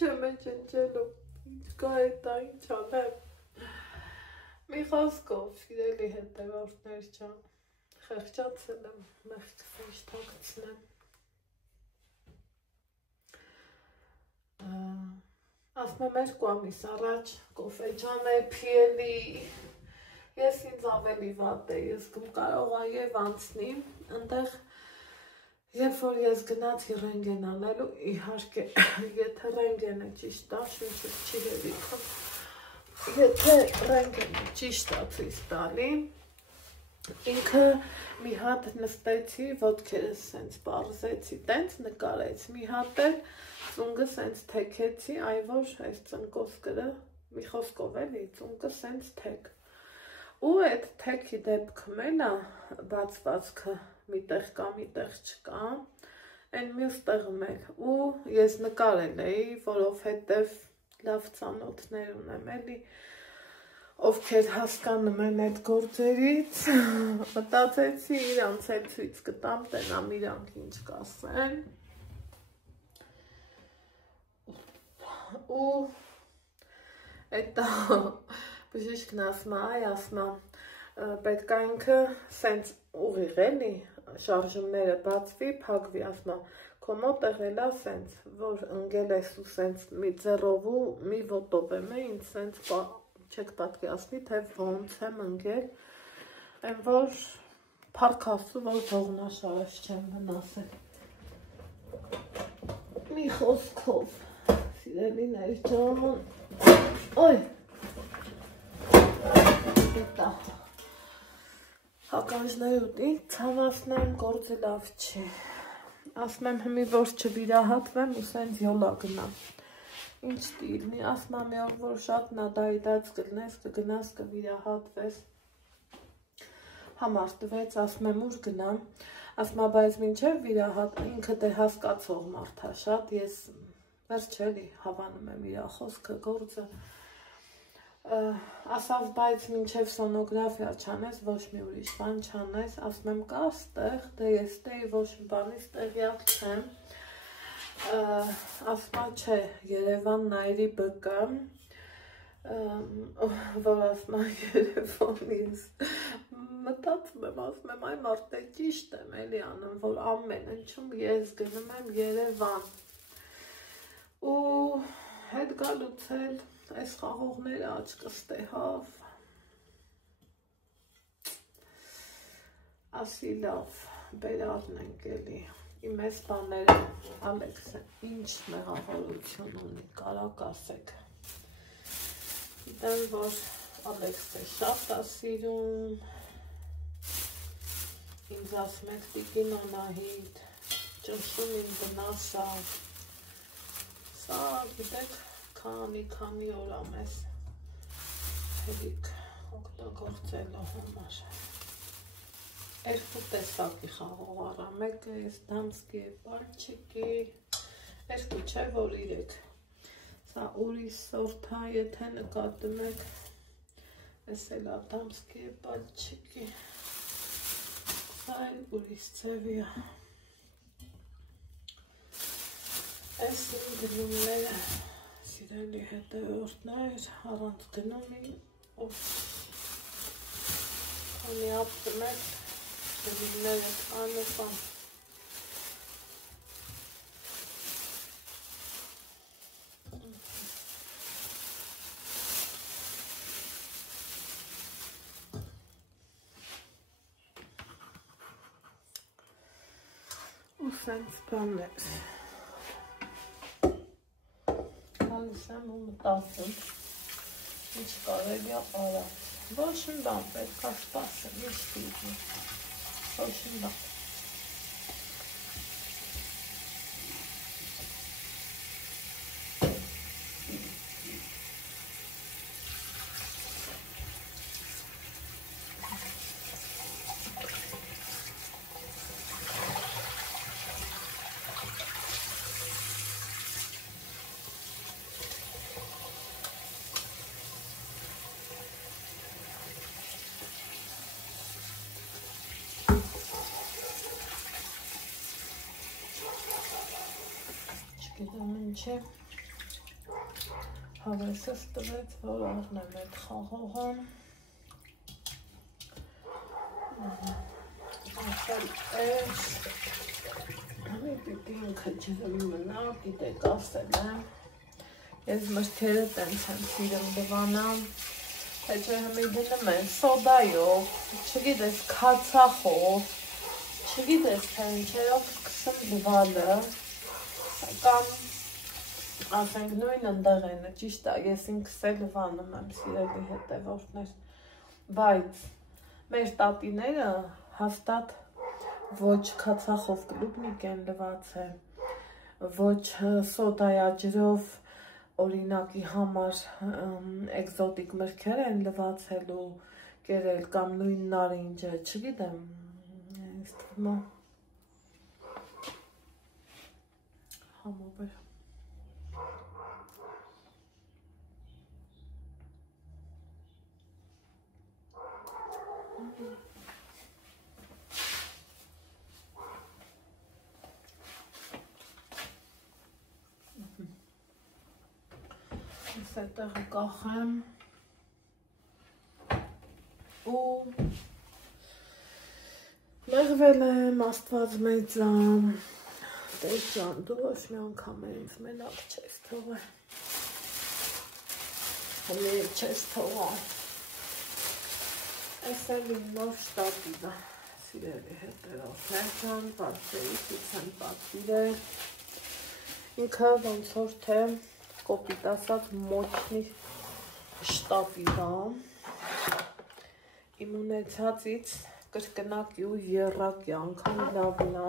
չեմ է ճնջելու, ինչ կա էտա, ինչ անեմ, մի խոսքով, սիրելի հետևորդներ ջան, խեղճացել եմ, մեղքս ինչ թաքցնեմ, ասում եմ 2 ամիս առաջ, կոֆե ջան է պիելի, ես ինձ ավելի վատ էի, ես գում կարող է և անցնի, ընդեղ, երբ որ ես գնացի ռենգեն անելու, իհարկե, եթե ռենգենը ճիշտ է, շունչը չի հերիքում, եթե ռենգենը ճիշտ է ցույց տալի, ինքը մի հատ նստեցի, ոտքերս սենց պարզեցի, տենց նկարեց, մի հատ էլ ծունգը սենց թեքեցի, այ որ այս ծնկոսկրը, մի խոսքով էլի, ծունգը սենց թեք, ու այդ թեքի դեպքում էլա բացվածքը միտեղ կա, միտեղ չկա, են մյուս տեղում էլ, ու ես նկարել էի, որովհետև լավ ծանոթներ ունեմ էլի, ովքեր հասկանում են այդ գործերից, մտածեցի իրանց էլ ցույց կտամ, տենամ իրանք ինչ կասեն, ու էտա բժիշկն ասում է, այ ասում է, պետք է ինքը սենց ուղիղ էլի, շարժումները բացվի, փակվի, ասում եմ, քո մոտ եղել է սենց, որ ընկել ես ու սենց մի ձեռով ու մի ոտով եմ է, ինձ սենց չեք պատկերացնի, թե ոնց եմ ընկել, այն որ փառք Աստծո, որ ողնաշարժ չեմ վնասել։ Մի խոսքով, սիրելիներ ջան, օյ, դետա, հականջներ ուտի, ցավացնեմ, գործը լավ չի, ասում եմ հիմի որ չվիրահատվեմ ու սենց յոլա գնամ, ինչ տիլնի, ասում եմ մի օր որ շատ նադայդած կլնես, կգնաս, կվիրահատվես, համարտվեց, ասում եմ ուր գնամ, ասում եմ բայց մինչև վիրահատ, ինքը դե հասկացող մարդ է շատ, ես վերջելի հավանում եմ իր խոսքը, գործը, ասավ բայց մինչև սոնոգրաֆիա չանես, ոչ մի ուրիշ բան չանես, ասում եմ կա ստեղ, դե ես ստեի ոչ մի բանից տեղյակ չեմ, ասում չէ, Երևան նայրի բկը, որ ասում եմ Երևան ես մտածում եմ, ասում եմ, այ մարդ է ճիշտ եմ էլի անում, որ ամեն ինչում ես գնում եմ Երևան ու հետ գալուց էլ այս խաղողները աչկս տեհավ, ասի լավ, բերարն ենք էլի, իմ ես բաները, Ալեքսը, ինչ մեղավորություն ունի, կարակ ասեք, գիտեմ, որ Ալեքսը շատ է սիրում, ինձ ասում եք տիկին Անահիտ, ճնշում իմ վնասա, սա գիտեք, քանի օր ամես հերիք օգտագործելու համար, երկու տեսակի խաղող առա, մեկը ես դամսկի է պալչիկի, երկու չէ, որ իրեք, սա ուրիշ սորտ է, եթե նկատում եք, ես էլ դամսկի է պալչիկի, սա էլ ուրիշ ծևի է, այս իմ գնումները, սիրելի հետևորդներ, առանց գնումի, քանի ապտում եք, գնումները անուպան, ու սենց բաններ, հալիս եմ ու մտածում, ինչ կարելի է արած, ոչ մի բան պետք է սպասեմ, ինչ դիգնի, ոչ մի բան, չգիտեմ ինչ է, հավեսս տվեց, որ առնեմ այդ խաղողը, ասել էս, հանի պիտի ինքը ջրում մնա, գիտեք ասել եմ, ես մրթերը տենց եմ սիրում դվանամ, թե չէ հմի դնում են սոդայով, չգիտես քացախով, չգիտես թե ինչերով սկսում դվալը, կամ ասենք նույն ընդեղ են, ճիշտ է, ես ինքս էլ վանում եմ սիրելի հետևորդներ, բայց մեր տատիները հաստատ ոչ քացախով կլուբնիկ են լվացել, ոչ սոդայաջրով օրինակի համար էկզոտիկ մրգեր են լվացելու կերել կամ նույն նարինջը, չգիտեմ, ինձ թվում է համով է։ Ես այդտեղը կախեմ ու Մեղվել եմ, Աստված մեծան, Տեր ջան, դու ոչ մի անգամ ինձ մենակ չես թողել, հլիև չես թողել, այս էլ իմ նոր շտատիվը, սիրելի հետևորդներ ջան, պատվերի ցույց եմ պատվիրել, ինքը ոնց որ թե կոպիտ ասած մոչնի շտատիվ է, իմ ունեցածից կրկնակի ու եռակի անգամ լավն է,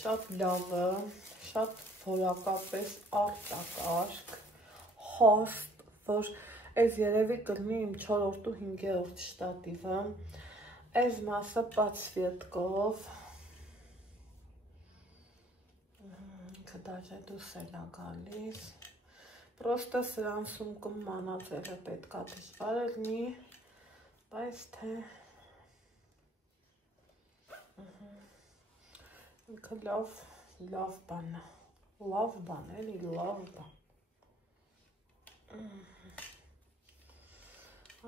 շատ լավը, շատ որակապես արտակարգ, հաստ, որ այս երևի կլինի իմ 4-րդ ու 5-րդ շտատիվը, այս մասը պատսվետկով, ինքը դաժե դուրս էլ է գալիս, պրոստը սրանցում կմանածելը պետք է դժվար լինի, բայց թե ինքը լավ բան է, լավ բան, էլի լավ բան,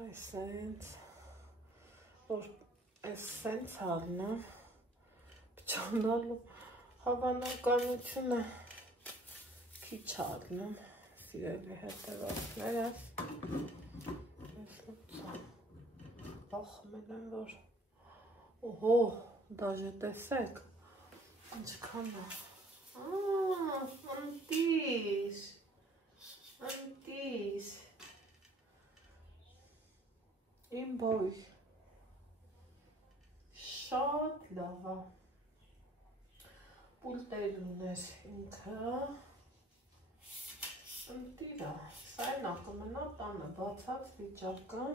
այս սենց, որ այս սենց հալնը, պճանալու հավանականությունը քիչ հալնում, սիրելի հետևորդներս, ես լուծա, բախմել եմ, որ, օհո, դաժե տեսեք, ինչքան է, ընտիր, իմ բոյ, շատ լավ է, պուլտեր ուներ ինքը, ընտիր է, սա են ակմնա տանը, բացած վիճակը,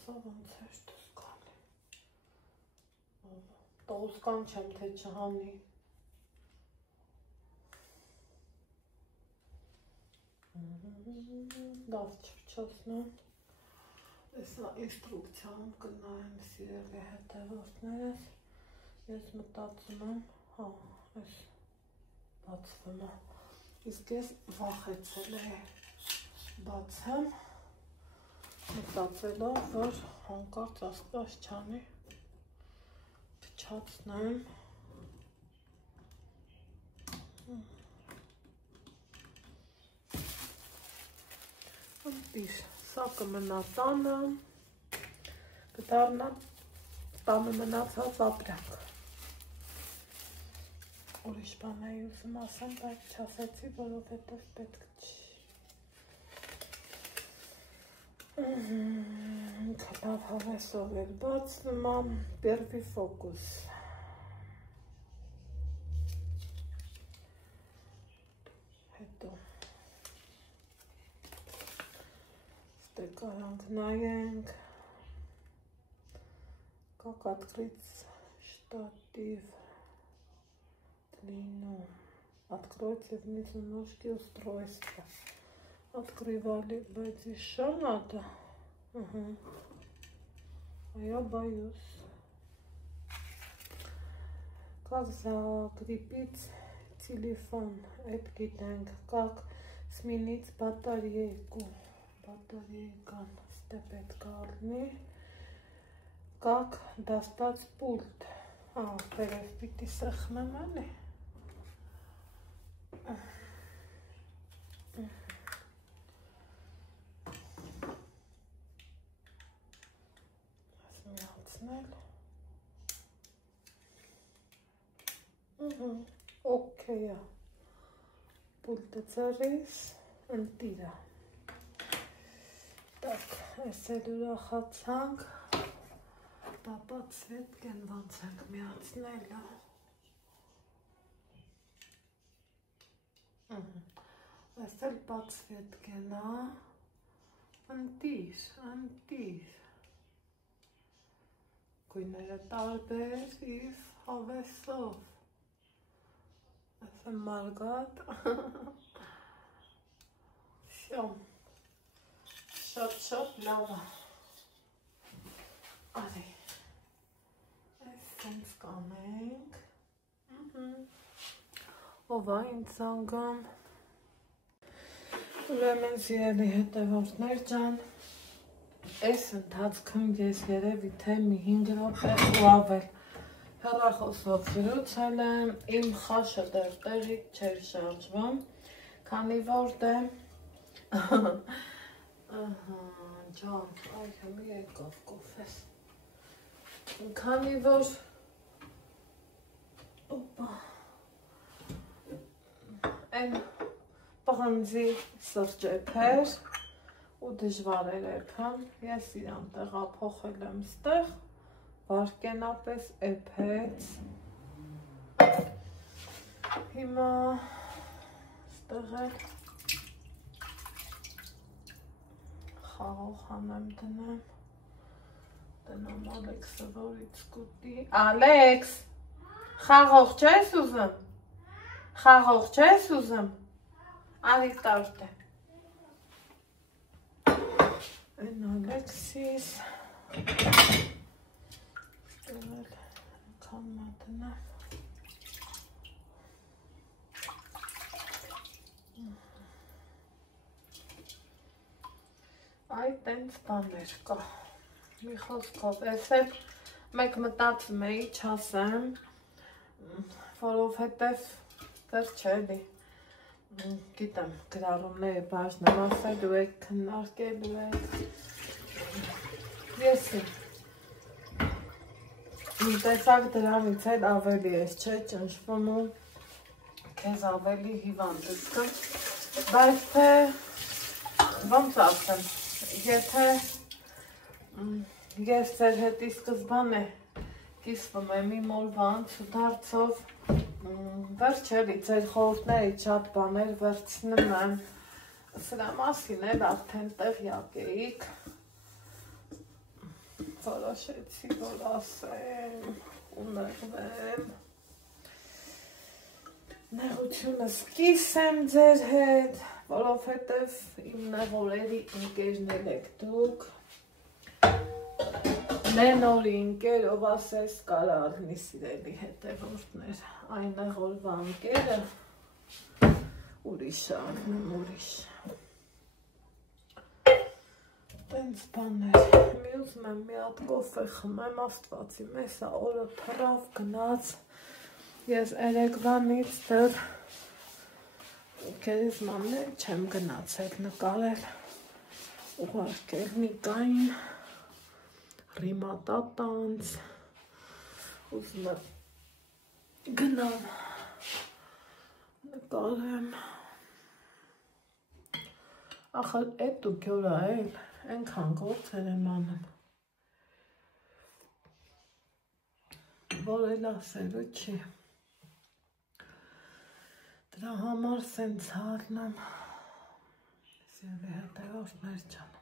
Սա ոնց էր դուս գալի, տողուսկան չեմ թե չհանի, լավ չվչոսնեմ, եսա ինստրուկցիայում կնայեմ սիրելի հետևորդներս, ես մտածում եմ, հա, ես բացվում է, իսկ ես վախեցել է բացեմ, մտածելով, որ հանկարծ ասկաս չանի, փչացնեմ, ընտիր, սա կմնա տանը, կդառնա տանը մնացած ապրանք, ուրիշ բան էի ուզում ասեմ, բայց չասեցի, որովհետև պետք չի, ինքը լավ հավեսով էլ բացնում եմ, պերվի ֆոկուս, հետո, ստե կարանք նայենք, как открыть штатив, длину, откройте внизу ножки устройства. Открывали, բայց еще надо. А я боюсь. Как закрепить телефон? Это гитанг. Как сменить батарейку? Батарейка. Степет карни. Как достать пульт? Перевпити сахмамали. Okay, пульта царис, ընտիրա, так, այս էլ ուրախացանք, պապա ցվետ կեն ոնց ենք միացնել, այս էլ պացվետ կենա, ընտիր, գույները տարբեր և հավեսով, այս է մարգատ, շատ լավ է, արի, այս սենց կանենք, ով է ինձ զանգում, ուրեմն սիրելի հետևորդներ ջան, Այս ընթացքում ես երևի թե մի 5 րոպե ու ավել հեռախոսով զրուցել եմ, իմ խաշը դեռ տեղից չէր շարժվում, քանի որ դե ջան, այ մի եկավ կոֆես, քանի որ այն պղնձի սրճեփեր ու դժվար էր էփան, ես իրան տեղափոխել եմ ստեղ, վարկենապես էփեց, հիմա ստեղ էլ խաղող հանեմ դնեմ, դնամ Ալեքսը, որից կուտի, Ալեքս, խաղող չես ուզում, խաղող չես ուզում, արի տարդ է, այն Ալեքսիս, ստեղ էլ կան մատնեմ, Այ տենց բաներ կա, մի խոսքով, ես էլ մեկ մտածում էի չասեմ, որովհետև դեռ չէ էլի, գիտեմ, գրառումները բաժնել ասելու եք, քննարկելու եք, եսի, մի տեսակ դրանից էլ ավելի ես չէ ճնշվում ու քեզ ավելի հիվանդ զգում, բայց թե ոնց ասեմ, եթե ես ձեր հետ ի սկզբանե կիսվում եմ իմ օրվա անցուդարձով, վերջ էլի ձեր խորհուրդներից շատ բաներ վերցնում եմ, սրա մասին էլ արդեն տեղյակ էիք, որոշեցի, որ ասեմ ու նեղվեմ, նեղությունս կիսեմ ձեր հետ, որովհետև իմ նեղորերի ընկերներ եք դուք, նենորի ընկեր, ով ասես կարա ալնի սիրելի հետևորդներ, այն նեղորվա ընկերը, ուրիշ ալնում ուրիշ, տենց բաներ, մի ուզում եմ մի հատ կոֆե խմեմ աստվածի մեսա, օրը թռավ գնաց, ես երեկվանից դեռ գերեզմաններ չեմ գնացել նկարել, ուղարկել Նիկային, Ռիմատատանց, ուզում եմ գնամ, նկարեմ, ախր էտ ու գյորա էլ, ենքան գործեր եմ անում, որ էլ ասելու չի, դրա համար սենց հալնեմ, սիրելի հետևորդներ ջան,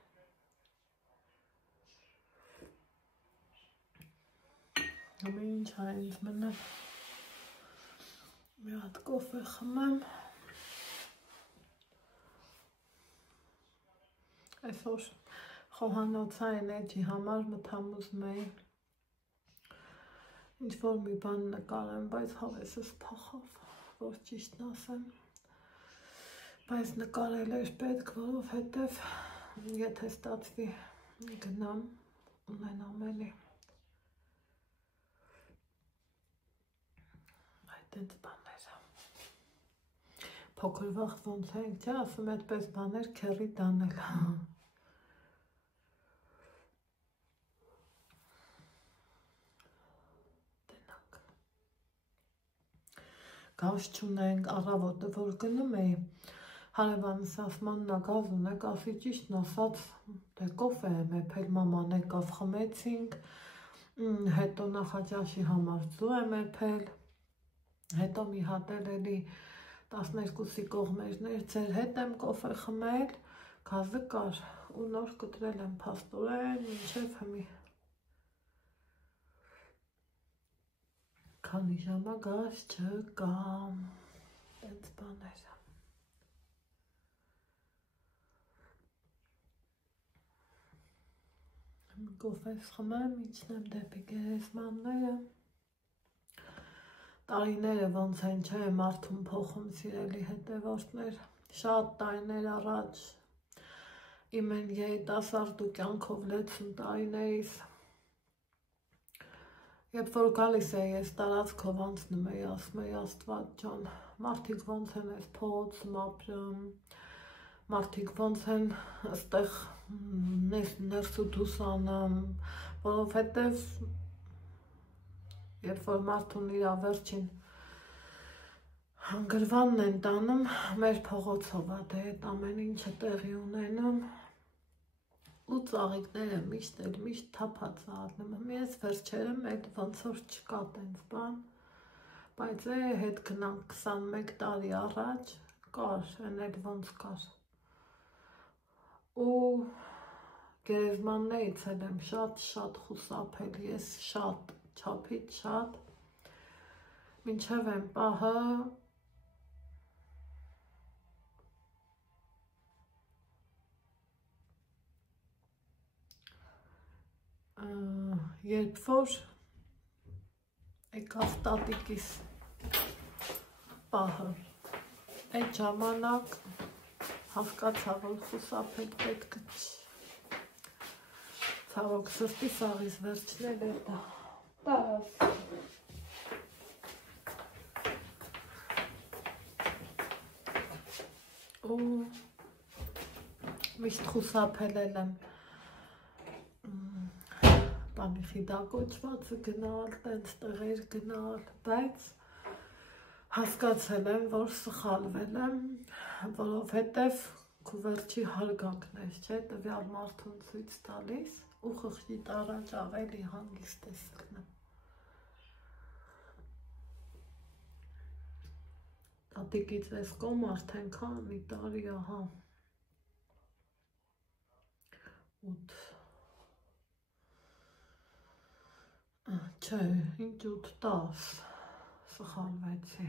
Համի ինչ ա ինձ մնում, մի հատ կոֆե խմեմ, այսօր խոհանոցային էջի համար մթամուզում էի, ինչ-որ մի բան նկարեմ, բայց հավեսս փախավ, որ ճիշտն ասեմ, բայց նկարել էր պետք, որովհետև եթե ստացվի գնամ, ունենամ էլի, այդպես բաներ, փոքր վաղ ոնց ենք, չէ, ասում այդպես բաներ քերի տանել, տնակ, գազ չունենք, առավոտը որ գնում էի, հարևանս ասմանն ա գազ ունեք, ասի ճիշտն ասած, դե կոֆե եմ էփել, մաման եկավ խմեցինք, հետո նախաճաշի համար ձու եմ էփել, հետո մի հատ էլի 12-ի կողմերներ ձեր հետ եմ կոֆե խմել, գազը կար ու նոր կտրել եմ փաստորեն, մինչև հմի քանի ժամա գազ չկա, տենց բաներ, կոֆես խմեմ, իջնեմ դեպի գերեզմանները, տարիները ոնց են չէ մարդուն փոխում սիրելի հետևորդներ, շատ տարիներ առաջ իմ են երիտասարդու կյանքով լեցուն տարիներից, երբ որ գալիս էի ես տարածքով անցնում էի, ասում էի Աստված ջան, մարդիկ ոնց են այս փողոցում ապրում, մարդիկ ոնց են այստեղ ներս ու դուրս անում, որովհետև երբ որ մարդուն իր վերջին գրվանն են տանում, մեր փողոցով է դե այդ ամեն ինչը տեղի ունենում ու ծաղիկները միշտ թափած առնում ես վերջերում այդ ոնց որ չկա տենց բան, բայց հետ գնանք 21 տարի առաջ կար, այն էլ ոնց կար ու գերեզմաններից էլ եմ շատ խուսափել, ես շատ, չափից շատ, մինչև այն պահը երբ որ եկավ տատիկիս պահը, այդ ժամանակ հասկացա, որ խուսափել պետք չի, ցավոք սրտի սաղից վերջնել է դա, ու միշտ խուսափել եմ բանի խիդակոչվածը գնալ, տենց տեղեր գնալ, բայց հասկացել եմ, որ սխալվել եմ, որովհետև քո վերջի հարգանքն ես, չէ, տվյալ մարդուն ցույց տալիս ու խղճիդ առաջ ավելի հանգիստ ես գնում։ Տատիկից այս կողմ արդեն քանի տարի, ահա 8 Չէ, ինչ 8-10 սխալվեցի,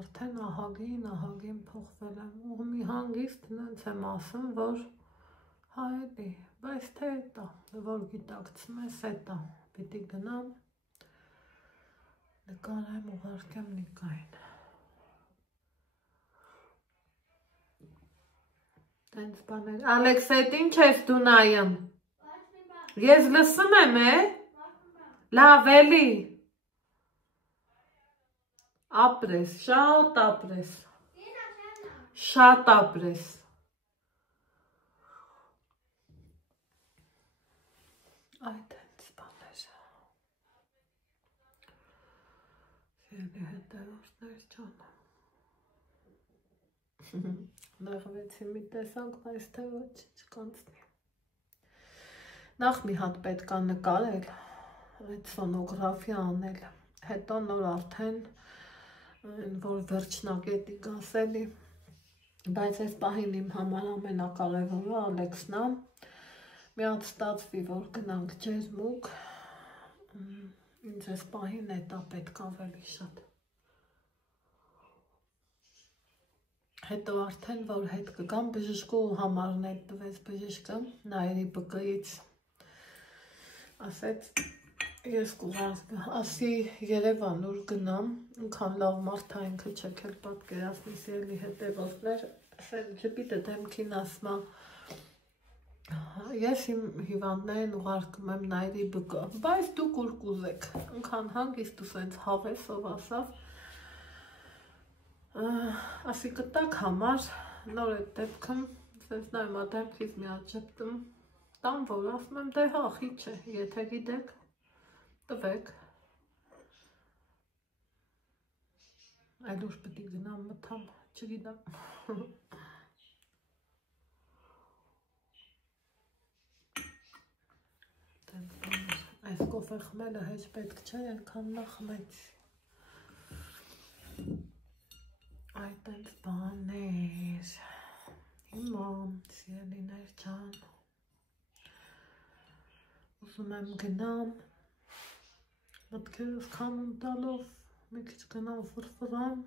արդեն ահագին փոխվել եմ ու մի հանգիստ նենց եմ ասում, որ հա էլի, բայց թե էտա, որ գիտակցում ես էտա, պիտի գնամ, նկարեմ ուղարկեմ Նիկային, տենց բաներ, Ալեքս էտ ինչ ես դու նայում, ես լսում եմ լավ էլի, ապրես, շատ ապրես, այդ հենց բաներ, սիրելի հետևորդներ ջան, նեղվեցի մի տեսանք, բայց թե ոչ չկանցնի, նախ մի հատ պետք է նկարել, այդ սոնոգրաֆիա անել, հետո նոր արդեն, որ վերջնակետի գասելի, բայց այս պահին իմ համար ամենակարևորը Ալեքսն է, մի հատ ստացվի, որ գնանք ջերմուկ, ինձ այս պահին էտա պետք ավելի շատ, հետո արդեն, որ հետ կգամ, բժշկու համարն էլ տվեց բժիշկը, Նայիրի բկից, ասեց, ես ասի Երևան ուր գնամ, ինքան լավ մարդ է ինքը չեք էլ պատկերացնի սիրելի հետևորդներ, ասեն ջպիտը դեմքին ասմա, ես իմ հիվանդներին ուղարկում եմ Նայիրի բկը, բայց դուք ուր կուզեք, ինքան հանգիստ ու սենց հավեսով ասավ, ասի կտակ համար, նոր այդ դեպքում, սենց նայում դեմքից մի հատ ջպտում, տամ որ ասում եմ դե հա խի չէ, եթե գիտեք, տվեք, այլ ուր պտի գնամ մթամ, չգիտեմ, այս կոֆե խմելը հեչ պետք չէ, ենքան նա խմեցի, այդ տենց բաներ, հիմա, սիրելիներ ջան, ուզում եմ գնամ, մտքերս քամուն տալով, մի քիչ գնամ ֆրֆրամ,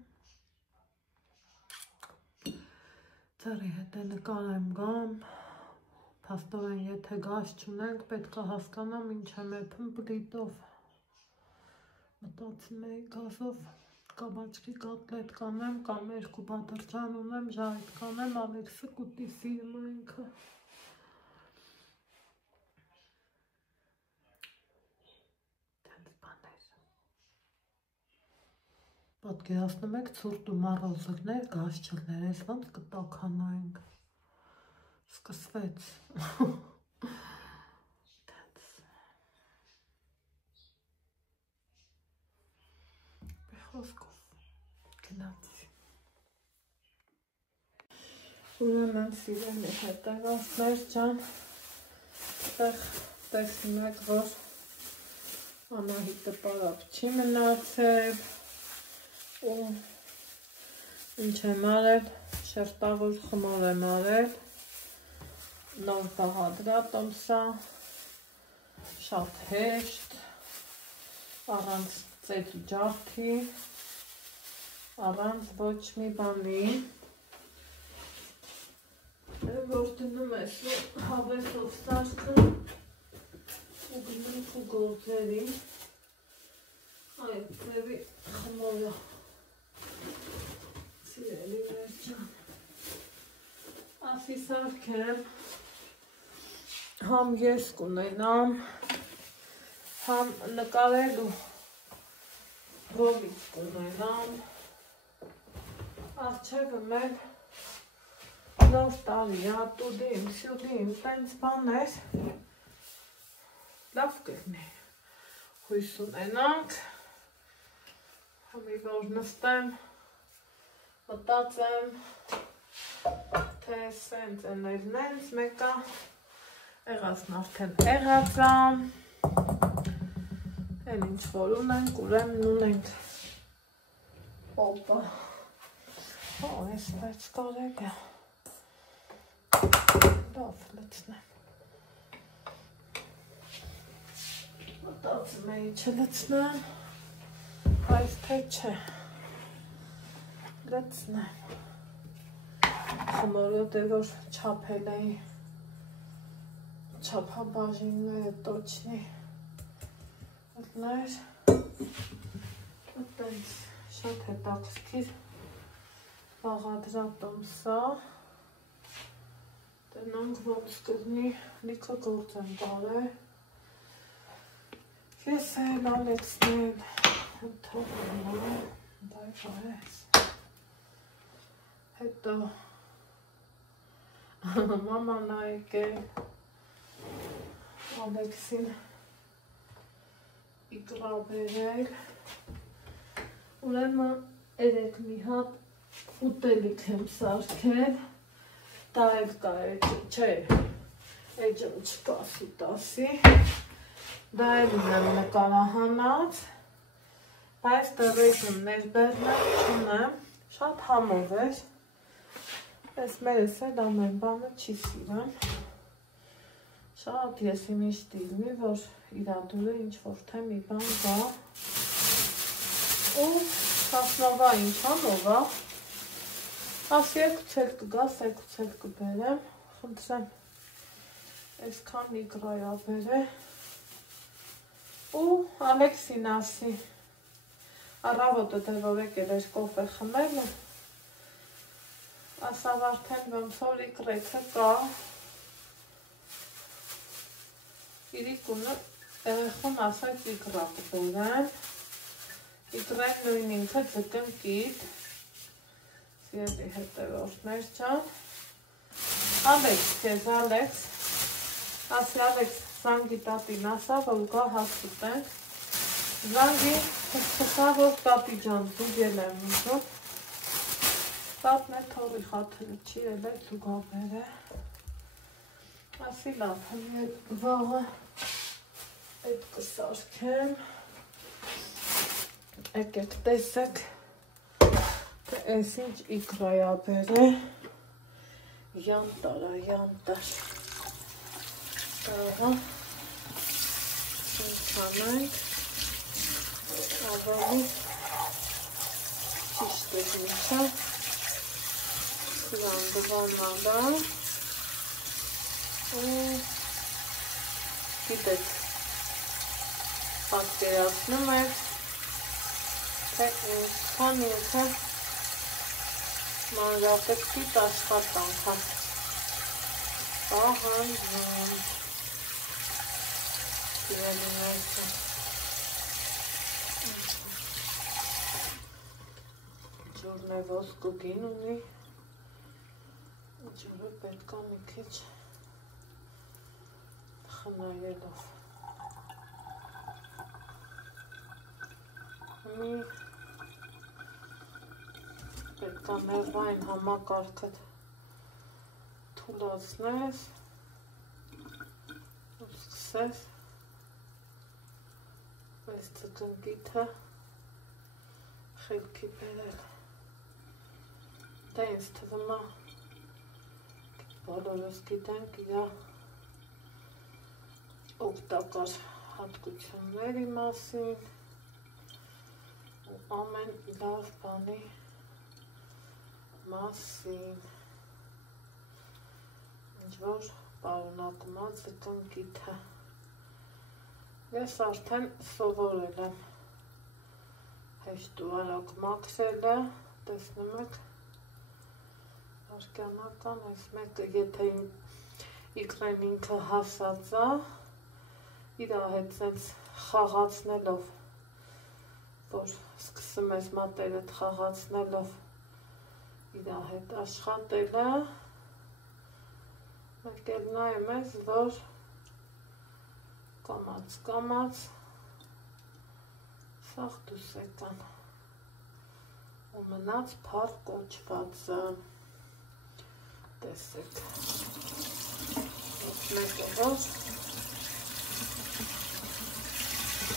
ծերի հետ է նկարեմ գամ, փաստորեն եթե գազ չունենք, պետք է հասկանամ ինչ եմ էփում պլիտով, մտածում էի գազով, կաբաչկի կոտլետ կանեմ, կամ 2 բադրջան ունեմ, ժայթ կանեմ, Ալեքսը կուտի սիրում է ինքը։ Տենց բաներ։ Պատկերացնում եք ցուրտ ու մառոզիկներ, գաշչլներ, ես ոնց կտաքանայինք։ Սկսվեց։ Խոսքով գնացի։ Ուրեմն սիրելի հետևորդներ ջան, տեսնում եք, որ Անահիտը պարապ չի մնացել ու ինչ եմ արել, շերտավոր խմոր եմ արել, նոր բաղադրատ ամսա, շատ հեշտ, առանց ծեծի ջարդի, առանց ոչ մի բանի, որ դնում ես հավեսով սարքը ու գնում ու գործերի, այդ ձևի խմորը, սիրելի վերջան, ասի սարքեմ, համ ես կունենամ, համ նկարելու ռոլիկ կունենամ, Արջևը մեր նոր տարի է, տուդիմ, սյուդիմ, տենց բաներ, լավ կգնի, հույս ունենանք, համի որ նստեմ, մտածեմ, թե սենց էնել նենց մեկա, եղածն արդեն եղածամ, են ինչ որ ունենք, ուրեմն ունենք, օպա, ես վեց կարեգ է, լավ լծնեմ, մտածում էի չլծնեմ, բայց թե չէ, լծնեմ, խմորը դե որ չապել էի, չապաբաժինները տոչնի, ըտներ, ըտենց շատ հետաքրքիր, բաղադրատ ամսա, տնանք ոնց կգնի, լիքը գործ եմ բարել, ես էլ Ալեքսն էլ, ընդհողում եմ, բայ բարես, հետո մաման ա եկել, Ալեքսին իկրա բերել, ուրեմն երեք մի հատ ուտելիք եմ սարքել, դա էլ կա, չէ, էջում չկա սուտասի, դա էլ ունեմ նկարահանած, բայց դրեջում ներբերնել չունեմ, շատ համով էր, ես մերս էլ ամեն բանը չի սիրեմ, շատ ես իմ իշտ իլմի, որ իրադուրը ինչ-որ թե մի բան գա, ու հասնովա ինչ համովա, աս երկուց էլ կգաս, երկուց էլ կբերեմ, խնդրեմ, այսքան իկրայա բերը, ու Ալեքսին ասի, առավոտը դե որ եկել էր կոֆե խմելը, ասավ արդեն ոնց որ իկրեքը կա, իրիկունը երեխուն ասած իկրա կբերեն, իկրեն նույն ինքը ձգն կիտ, սիրելի հետևորդներ ջան, Ալեքս, քեզ Ալեքս, ասի Ալեքս զանգի տատին ասա, որ գա հասուտենք, զանգի խսա, որ տատի ջան զուգել եմ ուզում, տատն է թողի խաթրը չի էլ զուգաբեր է, ասի լավ, վաղը այդ կսարքեմ, եկեք տեսեք, թե ես ինչ իկրայա բեր է, յանտար է, յանտար, տարա, ինքանայք, ավելի ճիշտ է ինչա, սրան դվանալա, ու գիտեք, պատկերացնում եք, թե Քան ինքը մանրակրկիտ աշխատանք է պահանջում սիրելիներս ջուրն է ոսկու գին ունի ջուրը պետք է մի քիչ խնայելով պետք է ներվային համակարգը թուլացնես ու սկսես այս ծկնկիթը խելքի բերել դա ինձ թվում է բոլորս գիտենք իր օգտակար հատկությունների մասին ու ամեն լավ բանի մասին ինչ-որ պարունակում է ծկնկիթը ես արդեն սովորել եմ հեշտ ու արագ մաքրելը տեսնում եք Արկյանական այս մեկը, եթե իգրեն ինքը հասած է, իրա հետ սենց խաղացնելով, որ սկսում ես մատերդ խաղացնելով իրա հետ աշխատելը, մեկ էլ նայում ես, որ կամաց սաղ դուս եկան ու մնաց փառ կոչվածը տեսեք մեկը որ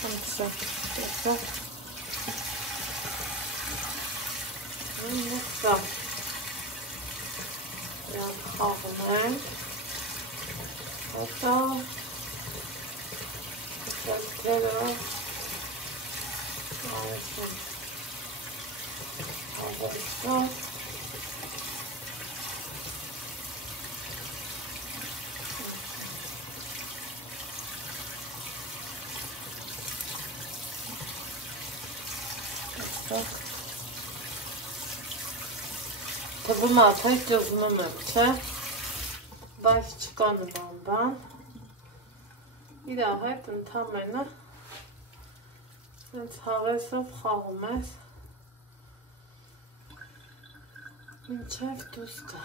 տեսեք մեկը Յան խաղում ենք հետո սեսկերը այդում հավեսով Թվում է, թե ճզմում եմ, չէ, բայց չկա նման բան, իրա հետ ընդամենը սենց հավեսով խաղում ես, մինչև դուս կա,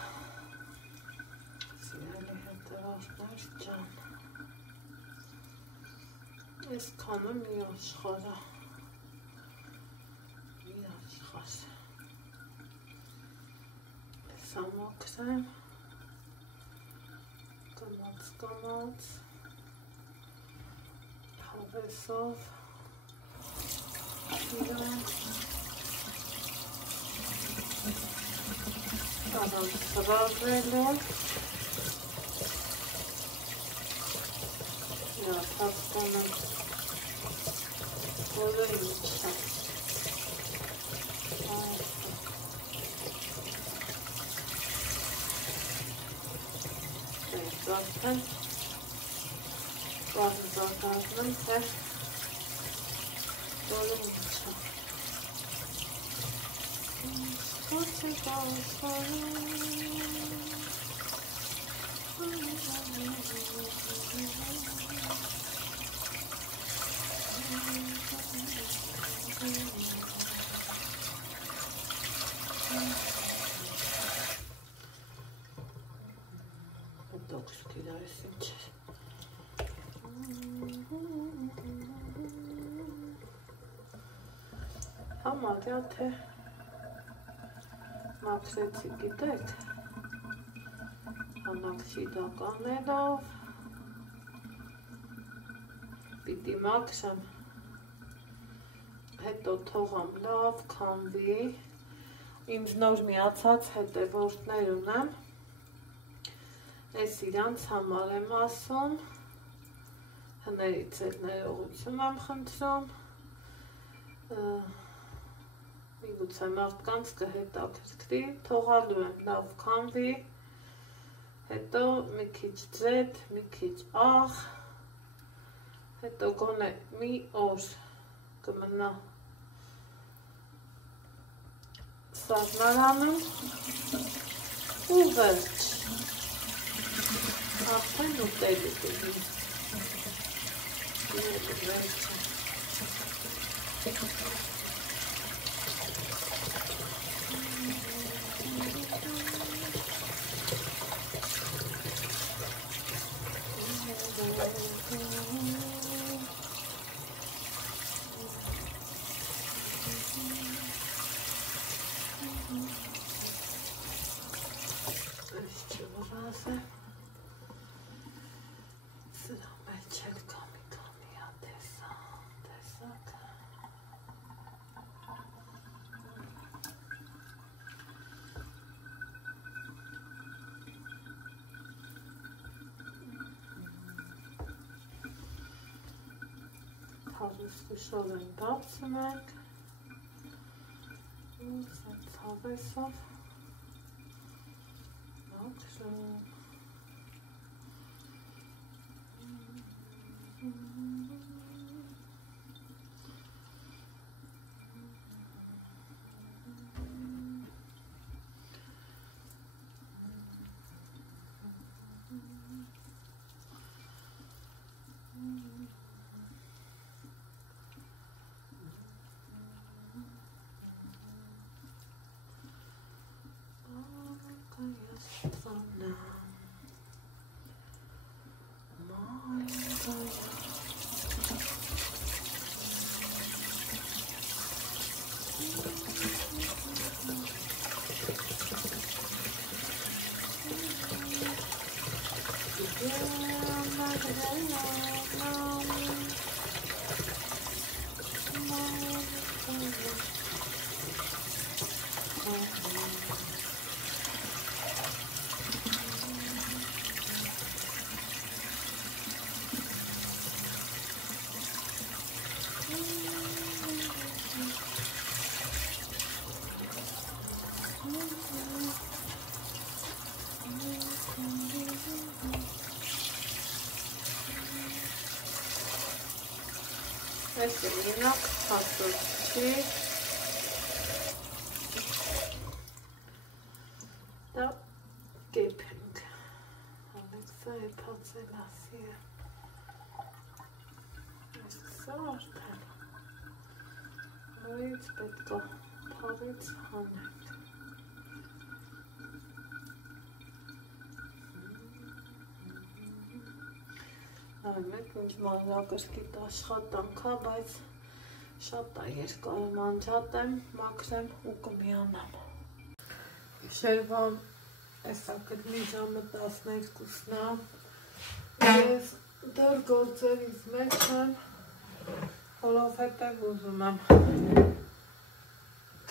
սիրելի հետևորդներ ջան, ես քանը մի աշխարհը, Սամոքրեմ, կամաց, հավեսով, իրան, առանց սրազել է, հասկանում, որը ինչ է, Արդեն բարձրակազմում թե որը ինչ է։ Սկոց է Համարյա թե մաքրեցի գիտեք հանակ շիդականելով պիտի մաքրեմ հետո թողամ լավ քամվի ինձ նոր միացած հետևորդներ ունեմ ես իրանց համար եմ ասում հներից էլ ներողություն եմ խնդրում միգուցե մարդկանց կհետաքրքրի, թողալու եմ լավ քամվի, հետո մի քիչ ձետ, մի քիչ աղ, հետո գոնե մի օր կմնա սառնարանում ու վերջ։ Արդեն ուտելի կգին։ Վերջը։ Հավեսը շոր են բացում ենք ու սենց հավեսով մաքրում Այս լինակ հասուցի դա կեփենք Ալեքսա եփացել ասի է այս կսա արդեն նույնց պետք է փարից հանենք Մեկ ինձ մանրակրկիտ աշխատանք է, բայց շատ է երկար անջատեմ, մաքրեմ ու կմիանամ։ Գիշերվա էսա կդմի ժամը 12-ն է, ես դեռ գործերից մեջ եմ, որովհետև ուզում եմ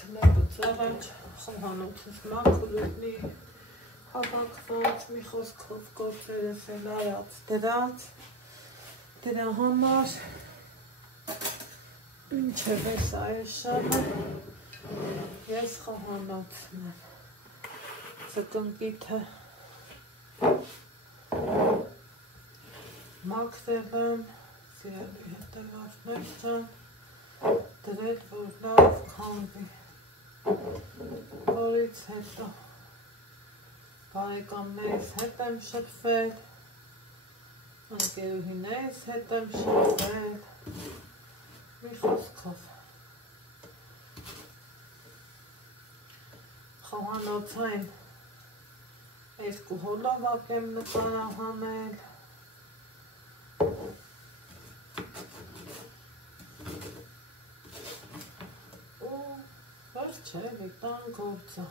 քնեպը ծեղեմ, խոհանոցս մաքուր լինի, հավաքված, մի խոսքով գործերս են արած դրած, դրա համար ինչև ես այս շահը ես խոհանոցն եմ ծկնկիթը մաքրել եմ սիրելի հետևորդներ ջան դրել որ լավ քանդվի որից հետո բարեկամներիս հետ եմ շփվել ընկերուհիներիս հետ եմ շփվել մի խոսքով խոհանոցային 2 հոլովակ եմ նկարահանել ու վերջ է տան գործը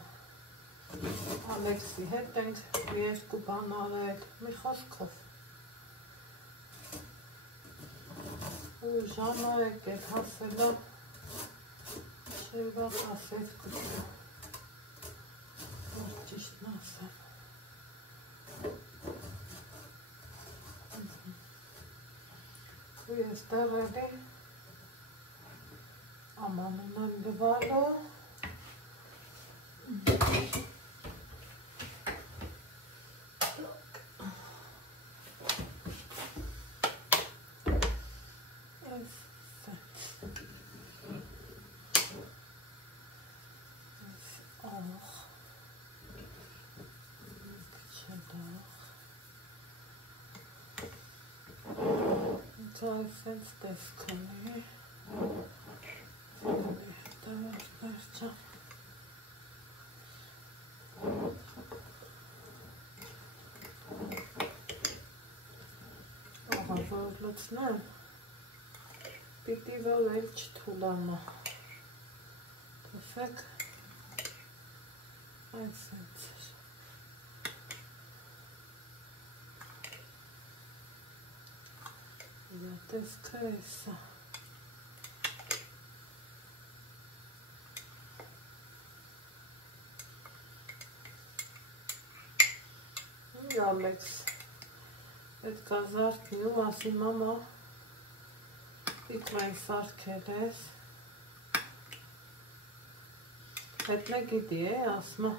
Ալեքսի հետ ենք մի 2 բան արել մի խոսքով ու ժամը եկել հասելով շերվա 12 որ ճիշտն ասեմ ու ես դեռ էլի ամանում եմ լվալու Ինքը այսենց տեսք ունի։ Դավաշներ Ահա, որ լցնեմ, պիտի որ էլ չթուլանա, տեսեք, այսենց էր, իրա տեսքը էսա, Ալեքս, պետք է զարդնի ու ասի մամա, պիտվայն սարդքել ես, հետն է գիտի է, ասմա,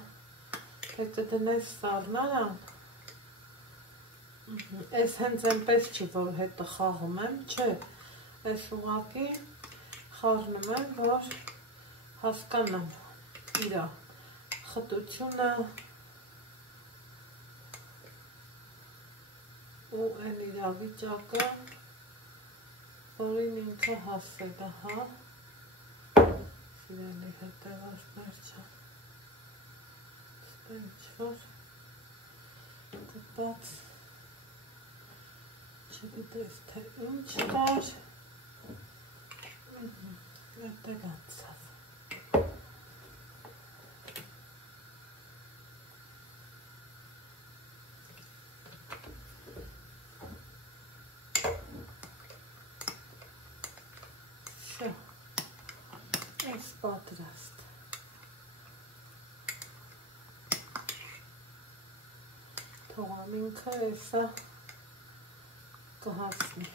պետք է դնես սարնարան, ես հենց ենպես չի, որ հետը խաղում եմ, չէ, ես ուղակի խաղնում եմ, որ հասկանամ իրա խտությունը, ու են իրավիճակը, որին ինքը հասել է, հա, սիրելի հետևորդներ չան, ստեն ինչ-որ կպած, չգիտես թե ինչ կար, երտեղ անցավ։ Այս պատրաստ թողամ ինքը էսա կհասնի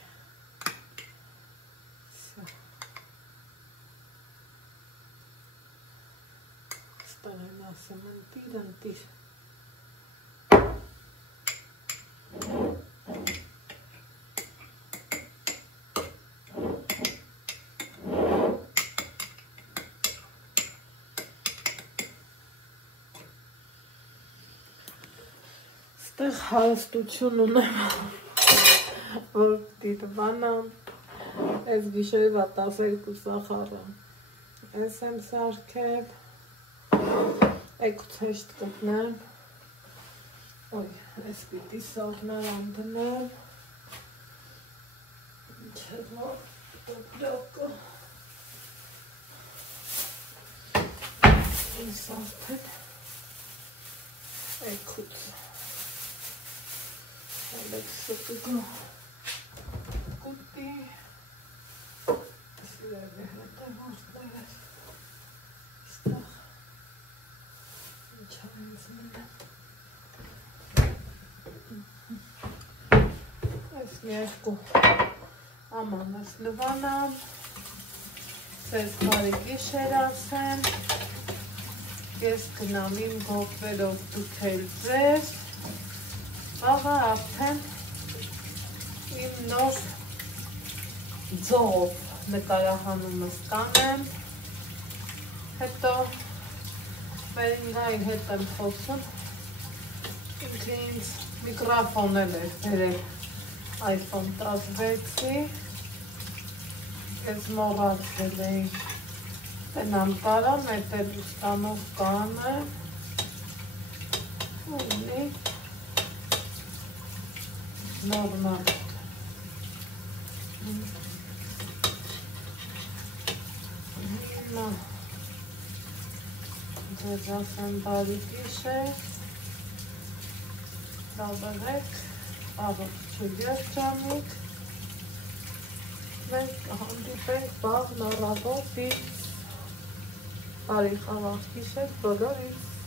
ստեղ են ասեմ ընտիր Այստեղ հարստություն ունեմ, որ դիտվանամ, այս գիշերվա 12 սախարը, ես եմ սարքել, էքուց հեշտ կտնեմ, ես պիտի սաղնարան դնեմ, չէր որ տոպլոկը, ինչ սարքել, էքուց, Ալեքսը կգա կուտի, սիրելի հետևորդներ, ստեղ, ինչ այնց մինեմ, այս երկու ամանս լվանամ, ձեզ բարի գիշեր ասեմ, ես գնամ իմ գողվերով դուքել ձեզ, Աղա արդեն իմ նոր ձով նկարահանումս կանեմ, հետո մերինգայի հետ եմ խոսում, ինքը ինձ միկրոֆոն էլ էր բերել iPhone 16-ի, ես մոռացել էի տնամ կարամ, էդ էլ ուստանով կանեմ, ունի, Նորմալ Հիմա ձեզ ասեմ բարի գիշեր Լավերեք առողջ երջանիկ Մենք կհանդիպենք վաղն առավոտից Բարի խաղաղ գիշեր բոլորիս